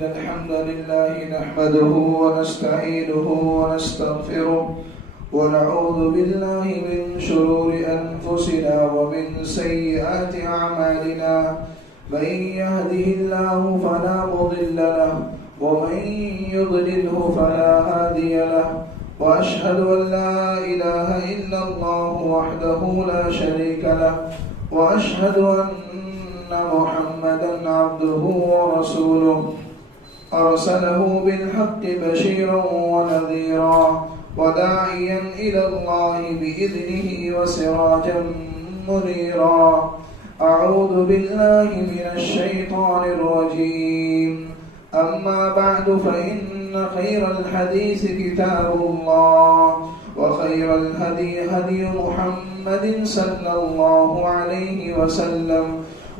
إن الحمد لله نحمده ونستعينه ونستغفره ونعوذ بالله من شرور أنفسنا ومن سيئات أعمالنا من يهده الله فلا مضل له ومن يضلله فلا هادي له وأشهد أن لا إله إلا الله وحده لا شريك له وأشهد أن محمدا عبده ورسوله أرسله بالحق بشيرا ونذيرا وداعيا إلى الله بإذنه وسراجا منيرا أعوذ بالله من الشيطان الرجيم أما بعد فإن خير الحديث كتاب الله وخير الهدي هدي محمد صلى الله عليه وسلم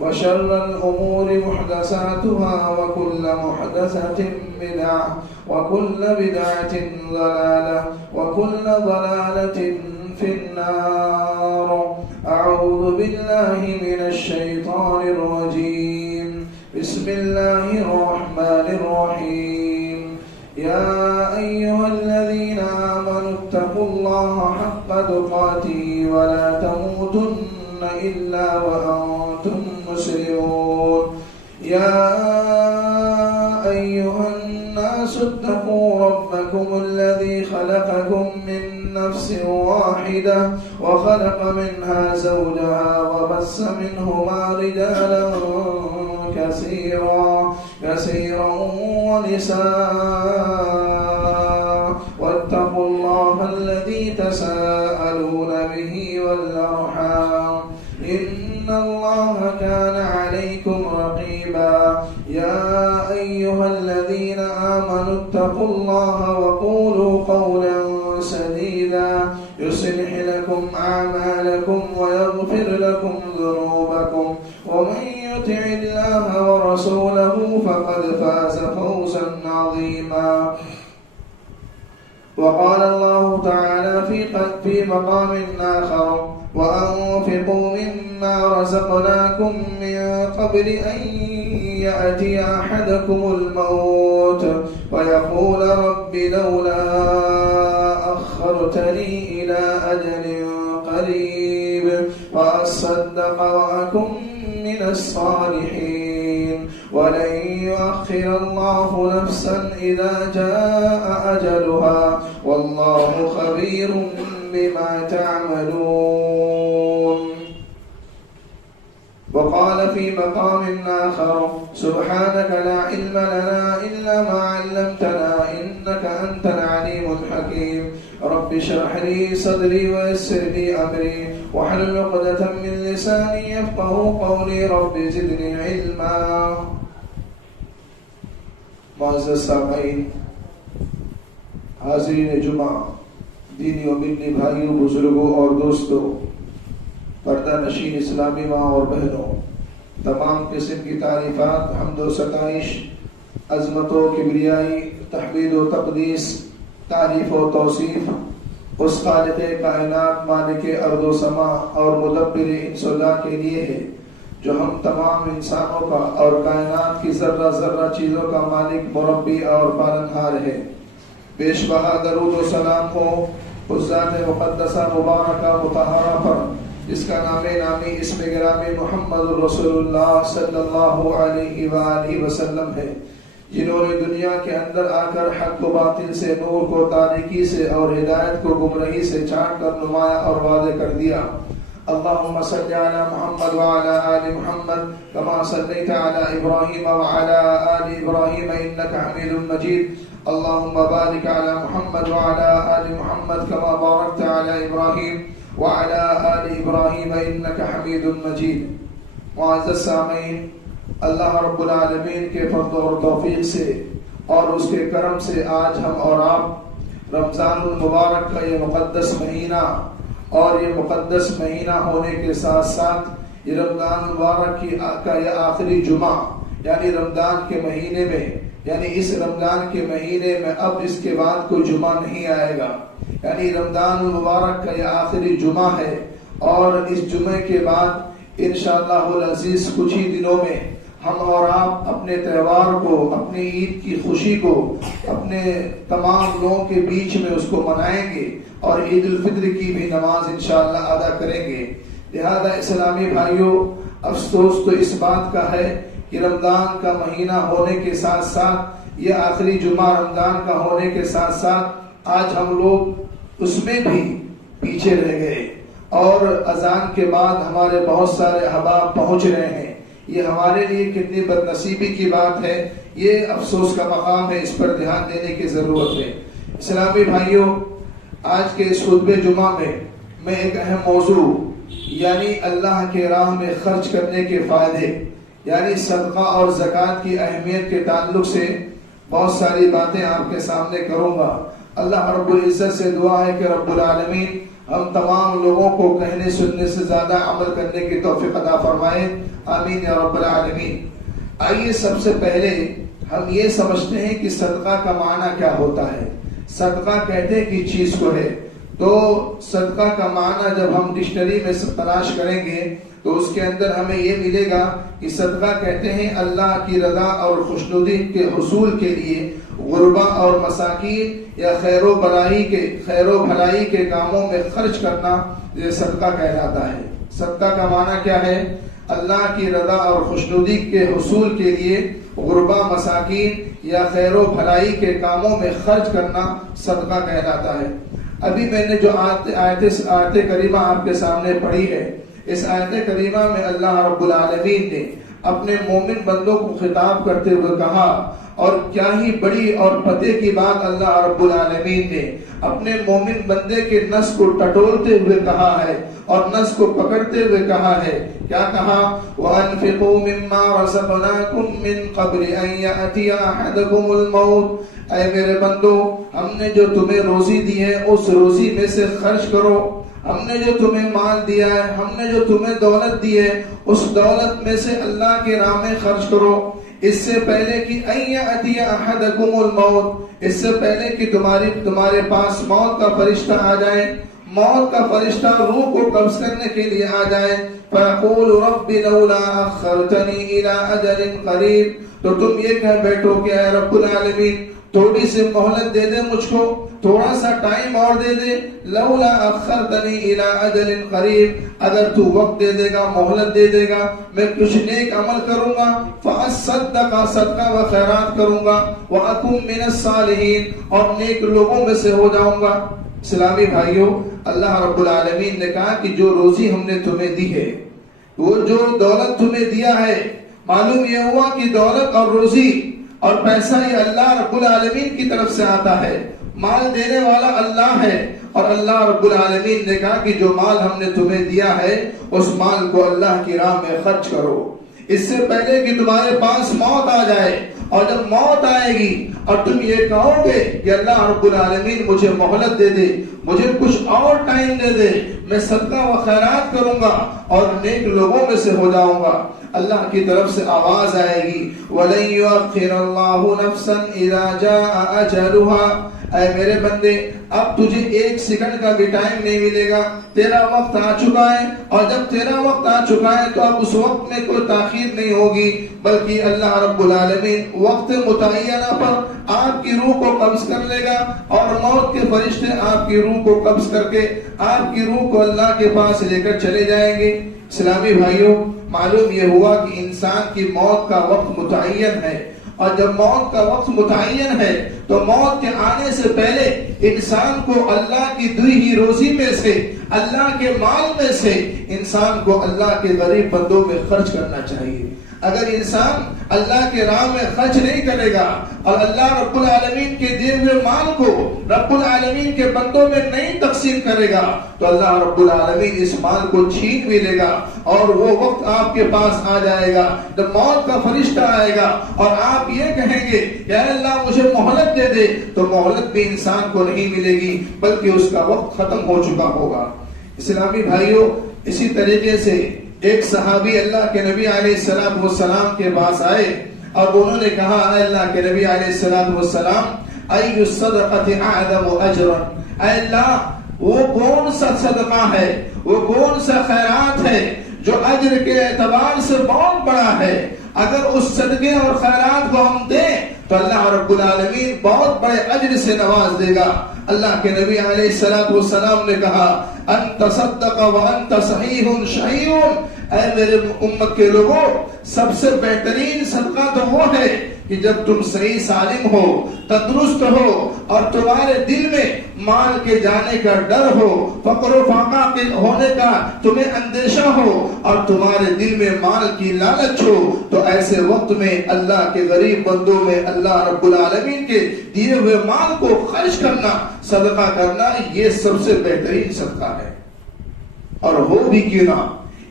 وشر الأمور محدثاتها وكل محدثة بدعة وكل بدعة ضلالة وكل ضلالة في النار. أعوذ بالله من الشيطان الرجيم. بسم الله الرحمن الرحيم. يا أيها الذين آمنوا اتقوا الله حق تقاته ولا تموتن إلا وأنتم مسلمون. يا أيها الناس اتقوا ربكم الذي خلقكم من نفس واحدة وخلق منها زوجها وبث منهما رجالا كثيرا ونساء واتقوا الله الذي تساءلون به والأرحام إن الله كان عليكم رقيبا. يا أيها الذين آمنوا اتقوا الله وقولوا قولا سديدا يصلح لكم أعمالكم ويغفر لكم ذنوبكم ومن يطع الله ورسوله فقد فاز فوزا عظيما. وقال الله تعالى في مقام آخر وأنفقوا مما رزقناكم من قبل أن يأتي أحدكم الموت ويقول رب لولا أخرتني إلى أجل قريب فأصدق وأكن من الصالحين ولن يؤخر الله نفسا إذا جاء أجلها والله خبير بما تعملون. وقال في مقام آخر سبحانك لا علم لنا إلا ما علمتنا إنك أنت العليم الحكيم. رب اشرح لي صدري ويسر لي أمري واحلل عقدة من لساني يفقهوا قولي رب زدني علما. معزز سامعین، حاضرین جمعہ، دینی و ملی بھائیوں، بزرگوں اور دوستوں، پردہ نشین اسلامی ماں اور بہنوں، تمام قسم کی تعریفات، حمد و ستائش، عظمت و کبریائی، تحمید و تقدیس، تعریف و توصیف اس خالق کائنات، مالک ارض و سما اور مدبر انس و جان کے لیے ہے جو ہم تمام انسانوں کا اور کائنات کی ذرہ ذرہ چیزوں کا مالک، مربی اور پالنہار ہے. بیش بہا درود و سلام ہو اس ذات مقدسہ مبارکہ مطہرہ پر جس کا نام نامی اسم گرامی محمد رسول اللہ صلی اللہ علیہ وآلہ وسلم ہے، جنہوں نے دنیا کے اندر آ کر حق و باطل سے، نور کو تاریکی سے اور ہدایت کو گمراہی سے چھانٹ کر نمایاں اور واضح کر دیا. اللهم صل على محمد وعلى آل محمد كما صليت على إبراهيم وعلى آل إبراهيم إنك حميد مجيد. اللهم بارك على محمد وعلى آل محمد كما باركت على إبراهيم وعلى آل إبراهيم إنك حميد مجيد. معزز سامعین، اللہ رب العالمین کے فضل اور توفیق سے اور اس کے کرم سے آج ہم اور آپ رمضان المبارک کا یہ مقدس مہینہ اور یہ مقدس مہینہ ہونے کے ساتھ ساتھ یہ رمضان المبارک کا یہ آخری جمعہ، یعنی رمضان کے مہینے میں، یعنی اس رمضان کے مہینے میں اب اس کے بعد کوئی جمعہ نہیں آئے گا، یعنی رمضان المبارک کا یہ آخری جمعہ ہے. اور اس جمعے کے بعد انشاءاللہ العزیز کچھ ہی دنوں میں ہم اور آپ اپنے تہوار کو، اپنی عید کی خوشی کو اپنے تمام لوگوں کے بیچ میں اس کو منائیں گے اور عید الفطر کی بھی نماز انشاءاللہ ادا کریں گے۔ لہذا اسلامی بھائیوں، افسوس تو اس بات کا ہے کہ رمضان کا مہینہ ہونے کے ساتھ ساتھ، یہ آخری جمعہ رمضان کا ہونے کے ساتھ ساتھ آج ہم لوگ اس میں بھی پیچھے رہ گئے، اور اذان کے بعد ہمارے بہت سارے احباب پہنچ رہے ہیں۔ یہ ہمارے لیے کتنی بد نصیبی کی بات ہے، یہ افسوس کا مقام ہے، اس پر دھیان دینے کی ضرورت ہے۔ اسلامی بھائیوں، آج کے اس خطبہ جمعہ میں ایک اہم موضوع یعنی اللہ کے راہ میں خرچ کرنے کے فائدے، یعنی صدقہ اور زکوٰۃ کی اہمیت کے تعلق سے بہت ساری باتیں آپ کے سامنے کروں گا۔ اللہ رب العزت سے دعا ہے کہ رب العالمین ہم تمام لوگوں کو کہنے سننے سے زیادہ عمل کرنے کی توفیق عطا فرمائے، آمین یا رب العالمین۔ آئیے سب سے پہلے ہم یہ سمجھتے ہیں کہ صدقہ کا معنی کیا ہوتا ہے۔ صدقہ کہتے کس چیز کو ہے؟ تو صدقہ کا معنی جب ہم ڈکشنری میں تلاش کریں گے تو اس کے اندر ہمیں یہ ملے گا کہ صدقہ کہتے ہیں اللہ کی رضا اور خوشنودی کے حصول کے لیے غربا اور مساکین یا خیر و بھلائی کے کاموں میں خرچ کرنا، یہ صدقہ کہلاتا ہے۔ صدقہ کا معنی کیا ہے؟ اللہ کی رضا اور خوشنودی کے حصول کے لیے غربا، مساکین یا خیر و بھلائی کے کاموں میں خرچ کرنا صدقہ کہلاتا ہے۔ ابھی میں نے جو آیت کریمہ آپ کے سامنے پڑھی ہے، اس آیت کریمہ میں اللہ رب العالمین نے اپنے مومن بندوں کو خطاب کرتے ہوئے کہا، اور کیا ہی بڑی اور پتے کی بات اللہ رب العالمین نے اپنے مومن بندے کے نس کو ٹٹولتے ہوئے کہا ہے اور نس کو پکڑتے ہوئے کہا ہے۔ کیا کہا؟ وَأَنفِقُوا مِمَّا رَزَقْنَاكُم مِّن قَبْلِ أَن يَأْتِيَ أَحَدَكُمُ الْمَوْتُ، اے میرے بندو، ہم نے جو تمہیں روزی دی ہے اس روزی میں سے خرچ کرو۔ ہم نے جو تمہیں مال دیا ہے، ہم نے جو تمہیں دولت دی ہے، اس دولت میں سے اللہ کے راہ میں خرچ کرو۔ اس سے پہلے کہ أَن يَأْتِيَ أَحَدَكُمُ الْمَوْتُ، اس سے پہلے کہ تمہارے پاس موت کا فرشتہ آ جائے، موت کا فرشتہ روح کو قبض کرنے کے لیے آ جائے، فَيَقُولُ رَبِّ لَوْلَا أَخَّرْتَنِي إِلَىٰ أَجَلٍ قَرِيبٍ، تو تم یہ کہہ بیٹھو کہ اے رب العالمین تھوڑی سی مہلت دے دے مجھ کو، تھوڑا سا ٹائم اور دے دے، لولا اخرتنی الی اجل قریب، اگر تو وقت دے دے گا، مہلت دے دے گا، میں کچھ نیک عمل کروں گا، فاصدق، صدقہ و خیرات کروں گا، واکن من الصالحین، اور نیک لوگوں میں سے ہو جاؤں گا۔ اسلامی بھائیوں، اللہ رب العالمین نے کہا کہ جو روزی ہم نے تمہیں دی ہے، وہ جو دولت تمہیں دیا ہے، معلوم یہ ہوا کہ دولت اور روزی اور پیسہ یہ اللہ رب العالمین کی طرف سے آتا ہے، مال دینے والا اللہ ہے، اور اللہ رب العالمین نے کہا کہ جو مال ہم نے تمہیں دیا ہے اس مال کو اللہ کی راہ میں خرچ کرو، اس سے پہلے کہ تمہارے پاس موت آ جائے۔ اور جب موت آئے گی اور تم یہ کہو گے کہ اللہ رب العالمین مجھے مہلت دے دے، مجھے کچھ اور ٹائم دے دے، میں صدقہ و خیرات کروں گا اور نیک لوگوں میں سے ہو جاؤں گا، اللہ کی طرف سے آواز آئے گی وَلَن يُؤَخِّرَ اللَّهُ نَفْسًا إِذَا جَاءَ أَجَلُهَا، اے میرے بندے اب تجھے ایک سیکنڈ کا بھی ٹائم نہیں ملے گا، تیرا وقت آ چکا ہے، اور جب تیرا وقت آ چکا ہے تو اب اس وقت میں کوئی تاخیر نہیں ہوگی، بلکہ اللہ رب العالمین وقت متعینہ پر آپ کی روح کو قبض کر لے گا، اور موت کے فرشتے آپ کی روح کو قبض کر کے آپ کی روح کو اللہ کے پاس لے کر چلے جائیں گے۔ اسلامی بھائیوں، معلوم یہ ہوا کہ انسان کی موت کا وقت متعین ہے، اور جب موت کا وقت متعین ہے تو موت کے آنے سے پہلے انسان کو اللہ کی دی ہوئی روزی میں سے، اللہ کے مال میں سے انسان کو اللہ کے غریب بندوں میں خرچ کرنا چاہیے۔ اگر انسان اللہ کے راہ میں خرچ نہیں کرے گا اور اللہ رب العالمین کے دیے ہوئے مال کو رب العالمین کے بندوں میں نہیں تقسیم کرے گا تو اللہ رب العالمین اس مال کو چھین بھی لے گا، اور وہ وقت آپ کے پاس آ جائے گا جب موت کا فرشتہ آئے گا اور آپ یہ کہیں گے کہ اے اللہ مجھے مہلت دے دے، تو مہلت بھی انسان کو نہیں ملے گی بلکہ اس کا وقت ختم ہو چکا ہوگا۔ اسلامی بھائیوں، اسی طریقے سے ایک صحابی اللہ کے نبی علیہ السلام کے پاس آئے اور انہوں نے کہا اے اللہ کے نبی علیہ السلام ای الصدقۃ اعظم اجرا، اے اللہ وہ کون سا صدقہ ہے، وہ کون سا خیرات ہے جو اجر کے اعتبار سے بہت بڑا ہے، اگر اس صدقے اور خیرات کو ہم دیں تو اللہ رب العالمین بہت بڑے اجر سے نواز دے گا۔ اللہ کے نبی علیہ الصلوۃ والسلام نے کہا انت صدق وانت صحیح شحیح، اے میرے امت کے لوگوں، سب سے بہترین صدقہ تو وہ ہے کہ جب تم صحیح سالم ہو، تندرست ہو، اور تمہارے دل میں مال کے جانے کا ڈر ہو، فقر و فاقہ کے ہونے کا تمہیں اندیشہ ہو، اور تمہارے دل میں مال کی لالچ ہو، تو ایسے وقت میں اللہ کے غریب بندوں میں اللہ رب العالمین کے دیے ہوئے مال کو خرچ کرنا، صدقہ کرنا، یہ سب سے بہترین صدقہ ہے۔ اور ہو بھی کیوں نہ،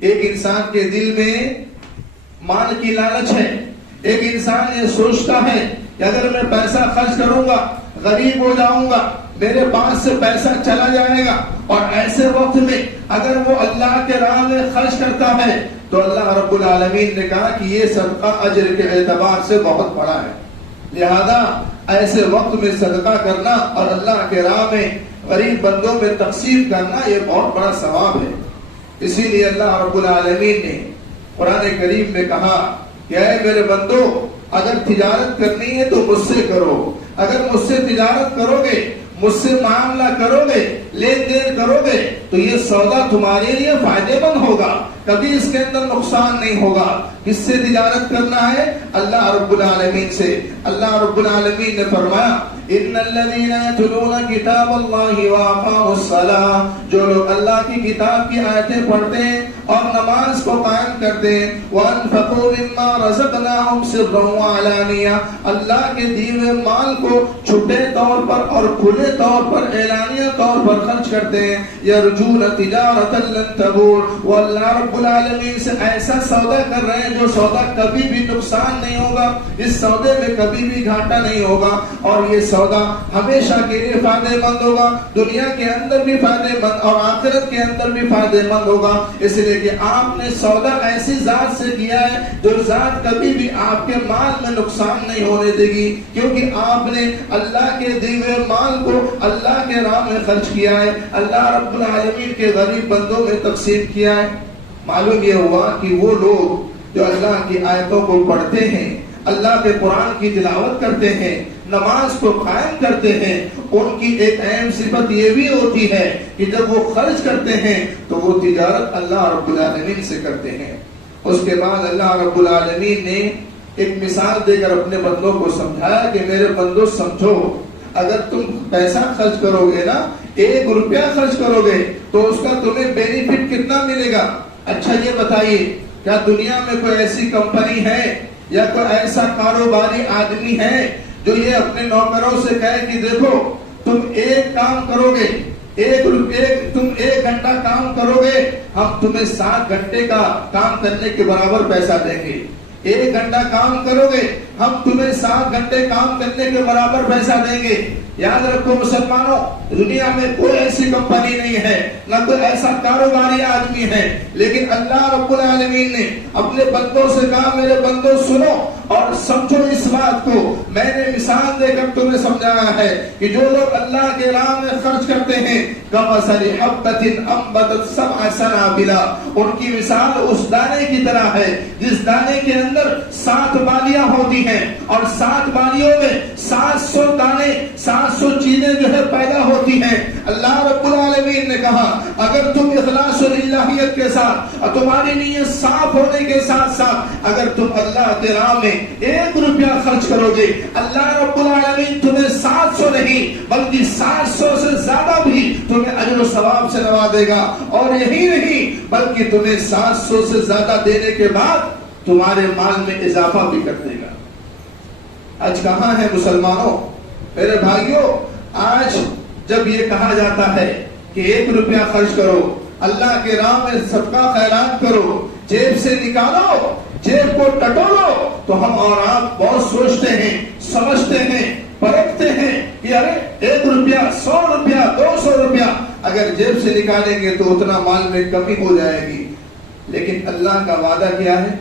ایک انسان کے دل میں مال کی لالچ ہے، ایک انسان یہ سوچتا ہے کہ اگر میں پیسہ خرچ کروں گا غریب ہو جاؤں گا، میرے پاس سے پیسہ چلا جائے گا، اور ایسے وقت میں اگر وہ اللہ کے راہ میں خرچ کرتا ہے تو اللہ رب العالمین نے کہا کہ یہ صدقہ اجر کے اعتبار سے بہت بڑا ہے۔ لہذا ایسے وقت میں صدقہ کرنا اور اللہ کے راہ میں غریب بندوں میں تقسیم کرنا یہ بہت بڑا ثواب ہے۔ اسی لیے اللہ رب العالمین نے قرآن کریم میں کہا کہ اے میرے بندو، اگر تجارت کرنی ہے تو مجھ سے کرو، اگر مجھ سے تجارت کرو گے، مجھ سے معاملہ کرو گے، لین دین کرو گے، تو یہ سودا تمہارے لیے فائدے مند ہوگا، کبھی اس کے اندر نقصان نہیں ہوگا۔ کس سے تجارت کرنا ہے؟ اللہ رب العالمین سے۔ اللہ رب العالمین نے فرمایا ان الذين يتلون كتاب الله واقاموا الصلاة، جو لوگ اللہ کی کتاب کی آیتیں پڑھتے ہیں اور نماز کو قائم کرتے ہیں، وانفقوا مما رزقناهم سرا وعلانیہ، اللہ کے دیے ہوئے مال کو چھپے طور پر اور کھلے طور پر، اعلانیہ طور پر خرچ کرتے ہیں، یرجون تجارتا لن تبور، وہ اللہ رب العالمین سے ایسا سودا کر رہے ہیں جو سودا کبھی بھی نقصان نہیں ہوگا، اس سودے میں کبھی بھی گھاٹا نہیں ہوگا، اور یہ سودا ہمیشہ کے لیے فائدے مند ہوگا، دنیا کے اندر بھی فائدے مند اور آخرت کے اندر بھی فائدے مند ہوگا، اس لیے کہ آپ نے سودا ایسی ذات سے کیا ہے جو ذات کبھی بھی آپ کے مال میں نقصان نہیں ہونے دے گی، کیونکہ آپ نے اللہ کے دیے ہوئے مال کو اللہ کے راہ میں خرچ کیا ہے، اللہ رب العالمین کے غریب بندوں میں تقسیم کیا ہے۔ معلوم یہ ہوا کہ وہ لوگ جو اللہ کی آیتوں کو پڑھتے ہیں، اللہ کے قرآن کی تلاوت کرتے ہیں، نماز کو قائم کرتے ہیں، ان کی ایک اہم صفت یہ بھی ہوتی ہے کہ جب وہ خرچ کرتے ہیں تو وہ تجارت اللہ رب العالمین سے کرتے ہیں۔ اس کے بعد اللہ رب العالمین نے ایک مثال دے کر اپنے بندوں کو سمجھایا کہ میرے بندوں سمجھو، اگر تم پیسہ خرچ کرو گے نا، 1 روپیہ خرچ کرو گے تو اس کا تمہیں بینیفٹ کتنا ملے گا؟ اچھا یہ بتائیے، کیا دنیا میں کوئی ایسی کمپنی ہے یا کوئی ایسا کاروباری آدمی ہے جو یہ اپنے نوکروں سے کہے کہ دیکھو تم ایک کام کرو گے، تم 1 گھنٹہ کام کرو گے، ہم تمہیں 7 گھنٹے کا کام کرنے کے برابر پیسہ دیں گے، 1 گھنٹہ کام کرو گے ہم تمہیں 7 گھنٹے کام کرنے کے برابر پیسہ دیں گے۔ یاد رکھو مسلمانوں، دنیا میں کوئی ایسی کمپنی نہیں ہے، نہ کوئی ایسا کاروباری آدمی ہے، لیکن اللہ رب العالمین نے اپنے بندوں سے کہا میرے بندوں سنو اور سمجھو اس بات کو، میں نے مثال دے کر تمہیں سمجھایا ہے کہ جو لوگ اللہ کے راہ میں خرچ کرتے ہیں کمثل حبۃ انبتت 7 سنابل، ان کی مثال اس دانے کی طرح ہے جس دانے کے اندر 7 بالیاں ہوتی ہیں، اور 7 بالیوں میں 700 دانے، 700 چیزیں جو ہے پیدا ہوتی ہیں۔ اللہ رب العالمین نے کہا اگر تم اخلاص اور الہیت کے ساتھ اور تمہاری نیت صاف ہونے کے ساتھ ساتھ اگر تم اللہ کے راہ میں 1 روپیہ خرچ کرو گے، اللہ رب العالمین تمہیں 700 نہیں بلکہ 700 سے زیادہ بھی تمہیں اجر و ثواب سے نوازے گا، اور یہی نہیں بلکہ تمہیں 700 سے زیادہ دینے کے بعد تمہارے مال میں اضافہ بھی کر دے گا۔ آج کہاں ہے مسلمانوں؟ میرے بھائیوں، آج جب یہ کہا جاتا ہے کہ 1 روپیہ خرچ کرو، اللہ کے راہ میں صدقہ خیرات کرو، جیب سے نکالو، جیب کو ٹٹولو، تو ہم اور آپ بہت سوچتے ہیں، سمجھتے ہیں، پرکھتے ہیں کہ ارے 1 روپیہ، 100 روپیہ، 200 روپیہ اگر جیب سے نکالیں گے تو اتنا مال میں کمی ہو جائے گی، لیکن اللہ کا وعدہ کیا ہے؟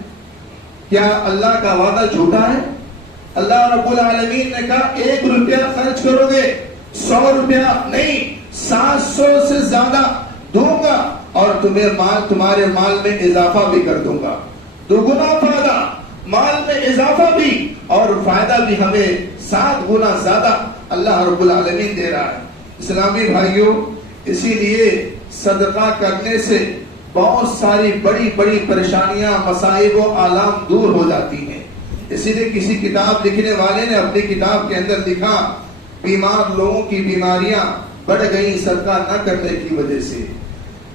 کیا اللہ کا وعدہ جھوٹا ہے؟ اللہ رب العالمین نے کہا 1 روپیہ خرچ کرو گے 100 روپیہ نہیں 700 سے زیادہ دوں گا، اور تمہیں تمہارے مال میں اضافہ بھی کر دوں گا، 2 گنا فائدہ۔ مال میں اضافہ بھی اور فائدہ بھی ہمیں 7 گنا زیادہ اللہ رب العالمین دے رہا ہے۔ اسلامی بھائیوں، اسی لیے صدقہ کرنے سے بہت ساری بڑی بڑی پریشانیاں، مصائب و آلام دور ہو جاتی ہیں۔ اسی لیے کسی کتاب لکھنے والے نے اپنی کتاب کے اندر لکھا، بیمار لوگوں کی بیماریاں بڑھ گئی صدقہ نہ کرنے کی وجہ سے،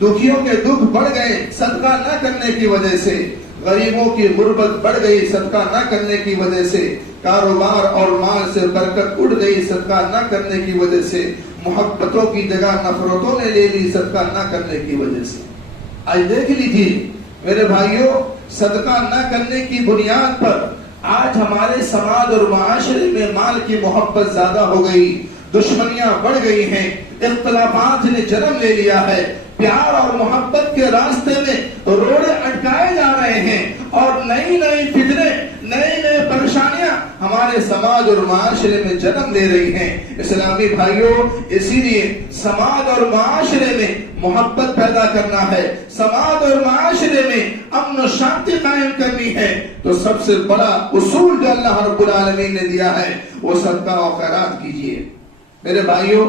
دکھیوں کے دکھ بڑھ گئے صدقہ نہ کرنے کی وجہ سے، غریبوں کی غربت بڑھ گئی صدقہ نہ کرنے کی وجہ سے، کاروبار اور مال سے برکت اڑ گئی صدقہ نہ کرنے کی وجہ سے، محبتوں کی جگہ نفرتوں نے لے لی صدقہ نہ کرنے کی وجہ سے۔ آج دیکھ لیجیے میرے بھائیوں، صدقہ نہ کرنے کی بنیاد پر آج ہمارے سماج اور معاشرے میں مال کی محبت زیادہ ہو گئی، دشمنیاں بڑھ گئی ہیں، اختلافات نے جنم لے لیا ہے، پیار اور محبت کے راستے میں روڑے اٹکائے جا رہے ہیں اور نئی نئی فتنے، نئی نئی پریشانیاں ہمارے سماج اور معاشرے میں جنم لے رہی ہیں۔ اسلامی بھائیوں، اسی لیے سماج اور معاشرے میں محبت پیدا کرنا ہے، سماج اور معاشرے میں امن و شانتی قائم کرنی ہے، تو سب سے بڑا اصول جو اللہ رب العالمین نے دیا ہے وہ صدقہ و خیرات کیجیے۔ میرے بھائیوں،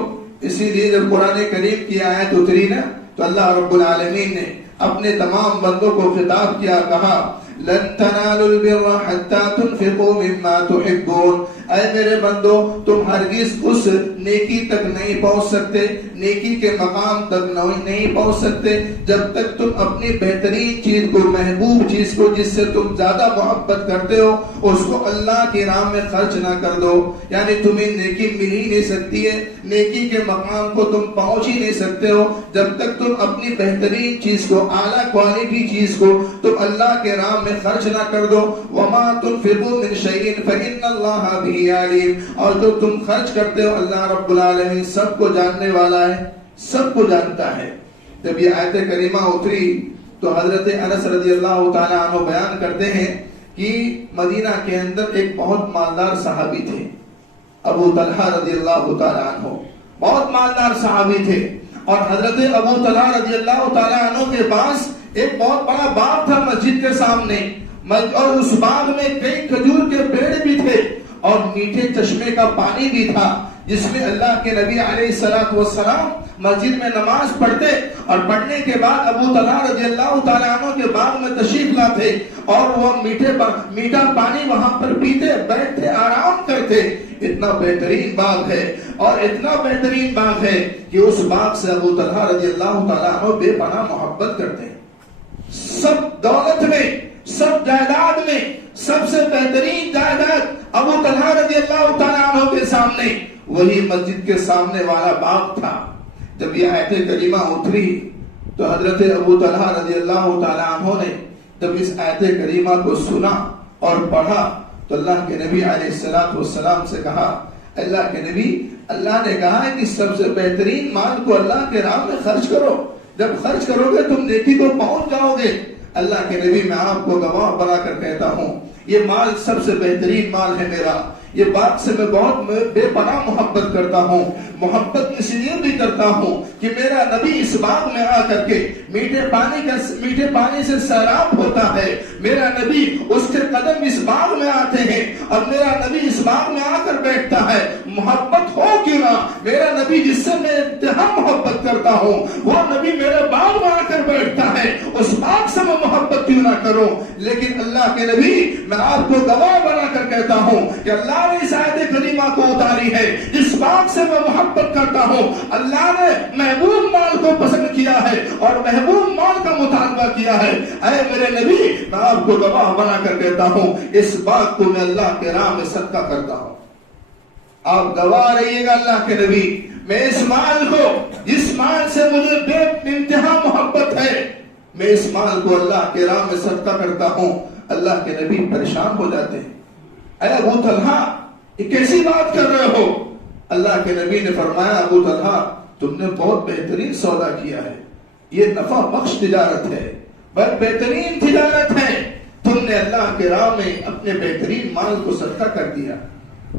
اسی لیے جب قرآن کریم کی آیت اتری نا تو اللہ رب العالمین نے اپنے تمام بندوں کو خطاب کیا، کہا لن تنالوا البر حتى تنفقوا مما تحبون۔ اے میرے بندو، تم ہرگز اس نیکی تک نہیں پہنچ سکتے، نیکی کے مقام تک نہیں پہنچ سکتے جب تک تم اپنی بہترین چیز کو، محبوب چیز کو، جس سے تم زیادہ محبت کرتے ہو، اس کو اللہ کی راہ میں خرچ نہ کر دو۔ یعنی تمہیں نیکی مل ہی نہیں سکتی ہے، نیکی کے مقام کو تم پہنچ ہی نہیں سکتے ہو جب تک تم اپنی بہترین چیز کو، اعلیٰ کوالٹی چیز کو تم اللہ کے راہ میں خرچ نہ کر دو۔ وما تنفقوا من شيء فإن الله به عليم۔ اور جو تم خرچ کرتے ہو اللہ رب العالمین سب کو جاننے والا ہے، سب کو جانتا ہے۔ جب یہ آیت کریمہ اتری تو حضرت انس رضی اللہ تعالی عنہ بیان کرتے ہیں کہ مدینہ کے اندر ایک بہت مالدار صحابی تھے، ابو طلحہ رضی اللہ تعالی عنہ، بہت مالدار صحابی تھے، اور حضرت ابو طلحہ رضی اللہ تعالی عنہ کے پاس ایک بہت بڑا باغ تھا مسجد کے سامنے، اور اس باغ میں کئی کھجور کے پیڑ بھی تھے اور میٹھے چشمے کا پانی بھی تھا، جس میں اللہ کے نبی علیہ السلام مسجد میں نماز پڑھتے، اور پڑھنے کے بعد ابو طلحہ رضی اللہ تعالیٰ عنہ کے باغ میں تشریف لاتے اور وہ میٹھا پانی وہاں پر پیتے، بیٹھتے، آرام کرتے۔ اتنا بہترین باغ ہے، اور اتنا بہترین باغ ہے کہ اس باغ سے ابو طلحہ رضی اللہ تعالیٰ عنہ بے پناہ محبت کرتے ہیں۔ سب دولت میں، سب جائیداد میں سب سے بہترین جائیداد ابو طلحہ رضی اللہ تعالیٰ عنہ کے سامنے وہی مسجد کے سامنے والا باغ تھا۔ جب یہ آیت کریمہ اتری تو حضرت ابو طلحہ رضی اللہ تعالیٰ عنہ نے جب اس آیت کریمہ کو سنا اور پڑھا تو اللہ کے نبی علیہ السلام سے کہا، اللہ کے نبی، اللہ نے کہا ہے کہ سب سے بہترین مال کو اللہ کے راہ میں خرچ کرو، جب خرچ کرو گے تم نیکی کو پہنچ جاؤ گے۔ اللہ کے نبی، میں آپ کو گواہ بنا کر کہتا ہوں، یہ مال سب سے بہترین مال ہے میرا، یہ باغ سے میں بہت بے پناہ محبت کرتا ہوں۔ محبت اس لیے بھی کرتا ہوں کہ میرا نبی اس باغ میں آ کر کے میٹھے پانی سے سیراب ہوتا ہے، میرا نبی اس کے قدم اس باغ میں آتے ہیں، اور میرا نبی اس باغ میں آ کر بیٹھتا ہے۔ محبت ہو کیوں نہ، میرا نبی جس سے میں انتہا محبت کرتا ہوں وہ نبی میرے باغ میں آ کر بیٹھتا ہے، اس باغ سے میں محبت کیوں نہ کروں؟ لیکن اللہ کے نبی، میں آپ کو گواہ بنا کر کہتا ہوں کہ اللہ نے اس آیت کریمہ کو اتاری ہے، جس بات سے میں محبت کرتا ہوں اللہ نے محبوب مال کو پسند کیا ہے اور محبوب مال کا مطالبہ کیا ہے۔ اے میرے نبی، میں آپ کو گواہ بنا کر کہتا ہوں اس بات کو میں اللہ کے راہ میں صدقہ کرتا ہوں۔ آپ گواہ رہیے گا اللہ کے نبی، میں اس مال کو، جس مال سے مجھے بے انتہا محبت ہے، میں اس مال کو اللہ کے راہ میں صدقہ کرتا ہوں۔ اللہ کے نبی پریشان ہو جاتے ہیں، اے ابو طلحہ یہ کیسی بات کر رہے ہو؟ اللہ کے نبی نے فرمایا، ابو طلحہ تم نے بہت بہترین سودا کیا ہے، یہ نفع بخش تجارت ہے، بہت بہترین تجارت ہے، تم نے اللہ کے راہ میں اپنے بہترین مال کو صدقہ کر دیا۔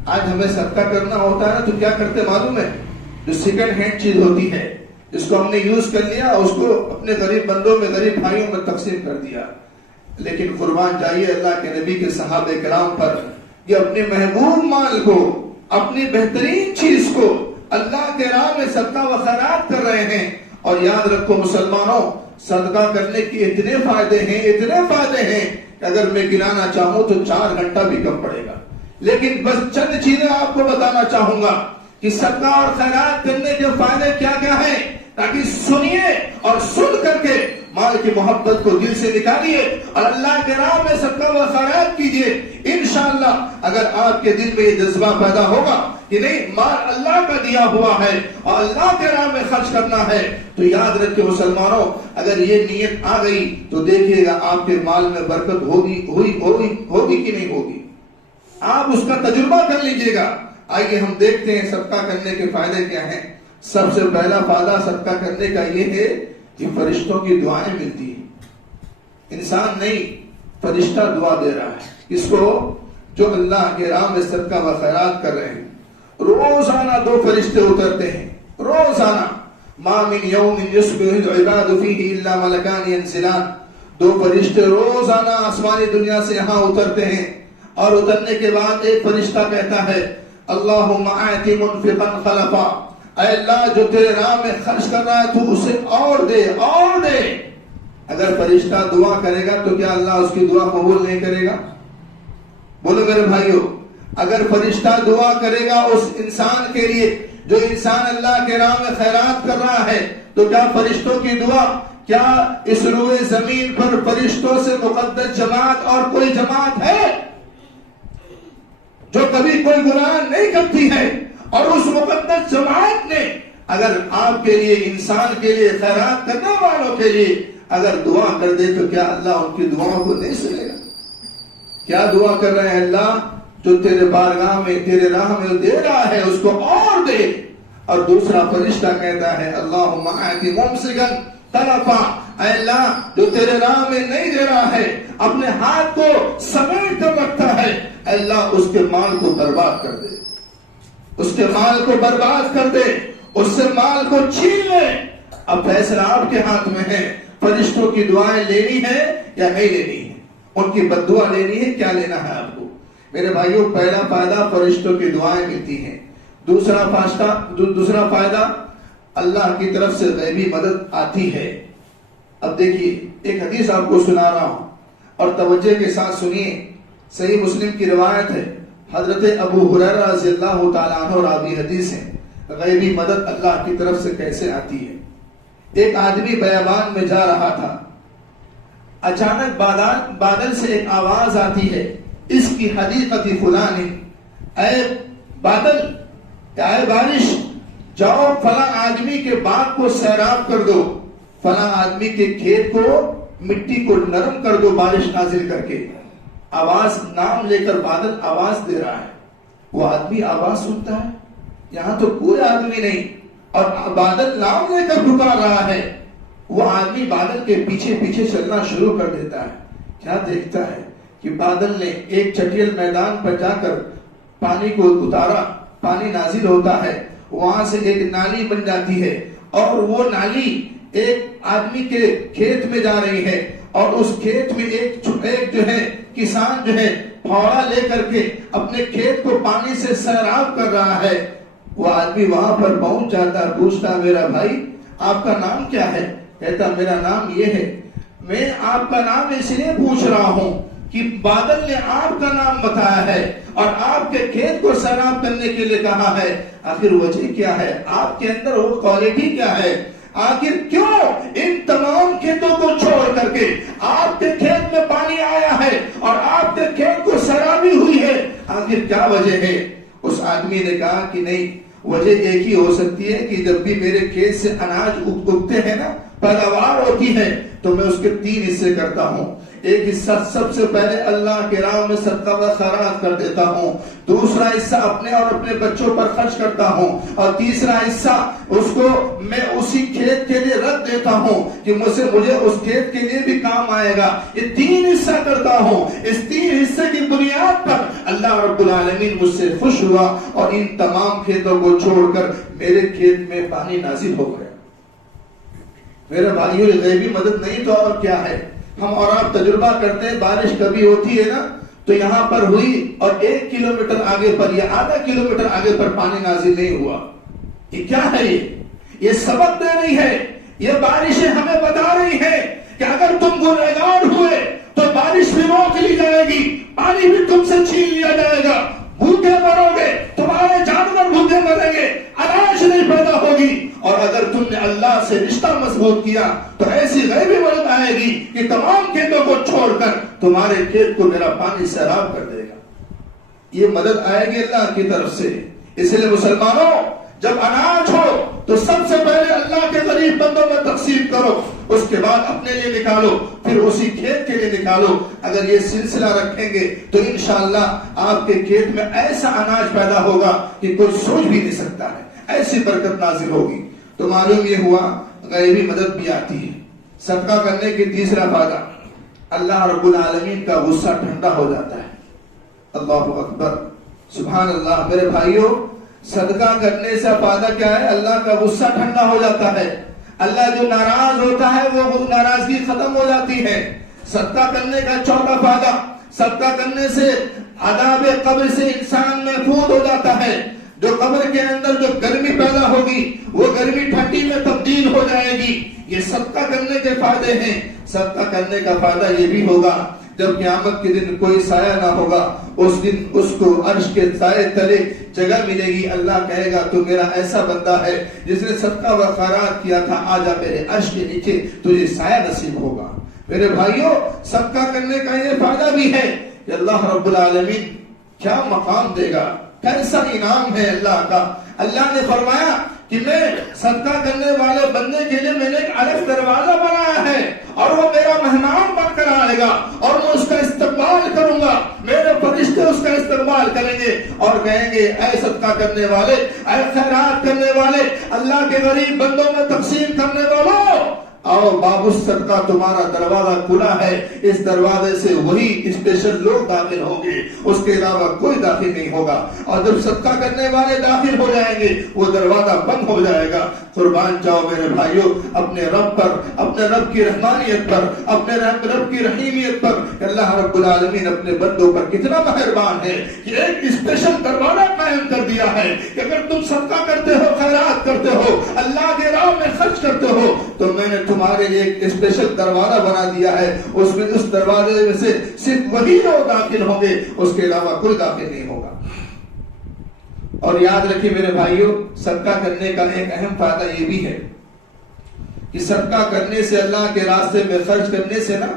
آج ہمیں صدقہ کرنا ہوتا ہے تو کیا کرتے معلوم ہے؟ جو سیکنڈ ہینڈ چیز ہوتی ہے جس کو ہم نے یوز کر لیا اس کو اپنے غریب بندوں میں، غریب بھائیوں میں تقسیم کر دیا۔ لیکن قربان جائیے اللہ کے نبی کے صحابہ کرام پر کہ اپنے محبوب مال کو، اپنی بہترین چیز کو اللہ کے راہ میں صدقہ و خیرات کر رہے ہیں. اور یاد رکھو مسلمانوں، صدقہ کرنے کی اتنے فائدے ہیں کہ اگر میں گنانا چاہوں تو 4 گھنٹہ بھی کم پڑے گا. لیکن بس چند چیزیں آپ کو بتانا چاہوں گا کہ صدقہ اور خیرات کرنے کے فائدے کیا کیا ہیں، تاکہ سنیے اور سن کر کے مال کی محبت کو دل سے نکالیے اور اللہ کے راہ میں صدقہ و خیرات کیجیے. انشاءاللہ اگر آپ کے دل میں یہ جذبہ پیدا ہوگا کہ نہیں، مال اللہ کا دیا ہوا ہے اور اللہ کے راہ میں خرچ کرنا ہے، تو یاد رکھیں مسلمانوں، اگر یہ نیت آ گئی تو دیکھیے گا آپ کے مال میں برکت ہوگی کہ نہیں ہوگی. آپ اس کا تجربہ کر لیجئے گا. آئیے ہم دیکھتے ہیں صدقہ کرنے کے فائدے کیا ہیں. سب سے پہلا فائدہ صدقہ کرنے کا یہ ہے کہ فرشتوں کی دعائیں ملتی ہیں. انسان نہیں، فرشتہ دعا دے رہا ہے اس کو جو اللہ کے راہ میں صدقہ و خیرات کر رہے ہیں. روزانہ 2 فرشتے اترتے ہیں، روزانہ. ما من یوم یصبح العباد فیہ الا ملکان ینزلان. 2 فرشتے روزانہ آسمانی دنیا سے یہاں اترتے ہیں، اور اترنے کے بعد ایک فرشتہ کہتا ہے اللہم آت منفقا خلفا، اے اللہ جو تیرے راہ میں خرچ کر رہا ہے تو اسے اور دے. اگر فرشتہ دعا کرے گا تو کیا اللہ اس کی دعا قبول نہیں کرے گا؟ بولو میرے بھائیو، اگر فرشتہ دعا کرے گا اس انسان کے لیے جو انسان اللہ کے راہ میں خیرات کر رہا ہے، تو کیا فرشتوں کی دعا، کیا اس روئے زمین پر فرشتوں سے مقدس جماعت اور کوئی جماعت ہے جو کبھی کوئی گناہ نہیں کرتی ہے؟ اور اس مقدس جماعت نے اگر آپ کے لیے، انسان کے لیے، خیرات کرنے والوں کے لیے اگر دعا کر دے تو کیا اللہ ان کی دعاؤں کو نہیں سنے گا؟ کیا دعا کر رہے ہیں؟ اللہ جو تیرے بارگاہ میں، تیرے راہ میں دے رہا ہے اس کو اور دے. اور دوسرا فرشتہ کہتا ہے اللہم آت ممسکا طرفا، اے اللہ جو تیرے راہ میں نہیں دے رہا ہے، اپنے ہاتھ کو سمیٹ کر رکھتا ہے، اے اللہ اس کے مال کو برباد کر دے، اس کے مال کو برباد کر دے، اس سے مال کو چھین لے. اب فیصلہ آپ کے ہاتھ میں ہے، فرشتوں کی دعائیں لینی ہے یا نہیں لینی ہے، ان کی بددعا لینی ہے، کیا لینا ہے آپ کو. میرے بھائیوں، پہلا فائدہ فرشتوں کی دعائیں ملتی ہیں. دوسرا فائدہ اللہ کی طرف سے غیبی مدد آتی ہے. اب دیکھیے ایک حدیث آپ کو سنا رہا ہوں اور توجہ کے ساتھ سنیے. صحیح مسلم کی روایت ہے، حضرت ابو ہریرہ رضی اللہ تعالیٰ عنہ راوی حدیث ہے. غیبی مدد اللہ کی طرف سے کیسے آتی ہے؟ ایک آدمی بیابان میں جا رہا تھا، اچانک بادل سے ایک آواز آتی ہے، اس کی حدیقت فلان، اے بادل، اے بارش، جاؤ فلاں آدمی کے باغ کو سیراب کر دو، فلاں آدمی کے کھیت کو، مٹی کو نرم کر دو بارش نازل کر کے. آواز، نام لے کر بادل آواز دے رہا ہے. وہ آدمی آواز سنتا ہے، یہاں تو کوئی آدمی نہیں، اور بادل نام لے کر پکار رہا ہے. وہ آدمی بادل کے پیچھے پیچھے چلنا شروع کر دیتا ہے. کیا دیکھتا ہے کہ بادل نے ایک چٹیل میدان پر جا کر پانی کو اتارا، پانی نازل ہوتا ہے، وہاں سے ایک نالی بن جاتی ہے، اور وہ نالی ایک آدمی کے کھیت میں جا رہی ہے، اور اس کھیت میں ایک جو ہے کسان جو ہے پھاوڑا لے کر کے اپنے کھیت کو پانی سے سیراب کر رہا ہے. وہ آدمی وہاں پر پہنچ جاتا، پوچھتا میرا بھائی آپ کا نام کیا ہے؟ کہتا میرا نام یہ ہے. میں آپ کا نام اس لیے پوچھ رہا ہوں کہ بادل نے آپ کا نام بتایا ہے اور آپ کے کھیت کو سیراب کرنے کے لیے کہا ہے. آخر وجہ کیا ہے؟ آپ کے اندر وہ کوالٹی کیا ہے؟ آخر کیوں ان تمام کھیتوں کو چھوڑ کر کے آپ کے کھیت میں پانی آیا ہے اور آپ کے کھیت کو سیرابی ہوئی ہے؟ آخر کیا وجہ ہے؟ اس آدمی نے کہا کہ نہیں، وجہ ایک ہی ہو سکتی ہے کہ جب بھی میرے کھیت سے اناج اگتے ہیں نا، پیداوار ہوتی ہے، تو میں اس کے 3 حصے کرتا ہوں. ایک حصہ سب سے پہلے اللہ کے راہ میں صدقہ و خیرات کر دیتا ہوں، دوسرا حصہ اپنے اور اپنے بچوں پر خرچ کرتا ہوں، اور تیسرا حصہ اس کو میں اسی کھیت کے لیے رکھ دیتا ہوں کہ مجھے اس کھیت کے لیے بھی کام آئے گا. یہ 3 حصہ کرتا ہوں. اس 3 حصے کی بنیاد پر اللہ رب العالمین مجھ سے خوش ہوا اور ان تمام کھیتوں کو چھوڑ کر میرے کھیت میں پانی نازل ہو گیا. میرے بھائیوں، یہ غیبی مدد نہیں تو اور کیا ہے؟ ہم اور آپ تجربہ کرتے ہیں، بارش کبھی ہوتی ہے نا تو یہاں پر ہوئی اور 1 کلومیٹر آگے پر یا آدھا کلومیٹر آگے پر پانی نازل نہیں ہوا. یہ کیا ہے؟ یہ سبق دے رہی ہے، یہ بارشیں ہمیں بتا رہی ہے کہ اگر تم گنہگار ہوئے تو بارش بھی روک لی جائے گی، پانی بھی تم سے چھین لیا جائے گا، بھوکے مرو گے، تمہارے جانور بھوکے مریں گے، اناج نہیں پیدا ہوگی. اور اگر تم نے اللہ سے رشتہ مضبوط کیا تو ایسی غیبی مدد آئے گی کہ تمام کھیتوں کو چھوڑ کر تمہارے کھیت کو میرا پانی سیراب کر دے گا. یہ مدد آئے گی اللہ کی طرف سے. اس لیے مسلمانوں، جب اناج ہو تو سب سے پہلے اللہ کے غریب بندوں میں تقسیم کرو، اس کے بعد اپنے لیے نکالو، پھر اسی کھیت کے لیے نکالو. اگر یہ سلسلہ رکھیں گے تو انشاءاللہ آپ کے کھیت میں ایسا اناج پیدا ہوگا کہ کوئی سوچ بھی نہیں سکتا ہے، ایسی برکت نازل ہوگی. تو معلوم یہ ہوا غیبی مدد بھی آتی ہے. صدقہ کرنے کی تیسرا فائدہ، اللہ رب العالمین کا غصہ ٹھنڈا ہو جاتا ہے. اللہ اکبر، سبحان اللہ. میرے بھائیوں، صدقہ کرنے سے فائدہ کیا ہے؟ اللہ کا غصہ ٹھنڈا ہو جاتا ہے. اللہ جو ناراض ہوتا ہے وہ ناراضگی ختم ہو جاتی ہے. صدقہ کرنے کا چوتھا فائدہ، صدقہ کرنے سے عذاب قبر سے انسان محفوظ ہو جاتا ہے. جو قبر کے اندر جو گرمی پیدا ہوگی وہ گرمی ٹھنڈی میں تبدیل ہو جائے گی. یہ صدقہ کرنے کے فائدے ہیں. صدقہ کرنے کا فائدہ یہ بھی ہوگا، جب قیامت کے دن کوئی سایہ نہ ہوگا، اس دن اس کو عرش کے سائے تلے جگہ ملے گی. اللہ کہے گا تو میرا ایسا بندہ ہے جس نے صدقہ و خیرات کیا تھا، آجا میرے عرش کے نیچے، تجھے سایہ نصیب ہوگا. میرے بھائیوں، صدقہ کرنے کا یہ فائدہ بھی ہے کہ اللہ رب العالمین کیا مقام دے گا، کیسا انعام ہے اللہ کا. اللہ نے فرمایا کہ میں صدقہ کرنے والے بندے کے لیے میں نے ایک الگ دروازہ بنایا ہے اور وہ میرا مہمان بن کر آئے گا اور میں اس کا استقبال کروں گا. میرے فرشتے اس کا استقبال کریں گے اور کہیں گے اے صدقہ کرنے والے، اے خیرات کرنے والے، اللہ کے غریب بندوں میں تقسیم کرنے والوں، آؤ باب الصدقہ، تمہارا دروازہ کھلا ہے. اس دروازے سے وہی اسپیشل لوگ داخل ہوں گے، اس کے علاوہ کوئی داخل نہیں ہوگا. اور جب صدقہ کرنے والے داخل ہو جائیں گے وہ دروازہ بند ہو جائے گا. قربان جاؤ میرے بھائیوں اپنے رب پر، اپنے رب کی رحمانیت پر، اپنے رب کی رحیمیت پر. اللہ رب العالمین اپنے بندوں پر کتنا مہربان ہے کہ ایک اسپیشل دروازہ قائم کر دیا ہے کہ اگر تم صدقہ کرتے ہو، خیرات کرتے ہو، اللہ کے راہ میں خرچ کرتے ہو تو میں نے تمہارے لیے ایک اسپیشل دروازہ بنا دیا ہے. اس میں اس دروازے میں سے صرف وہی لوگ داخل ہوں گے، اس کے علاوہ کوئی داخل نہیں ہوگا. اور یاد رکھیے میرے بھائیوں، صدقہ کرنے کا ایک اہم فائدہ یہ بھی ہے کہ صدقہ کرنے سے، اللہ کے راستے میں خرچ کرنے سے نا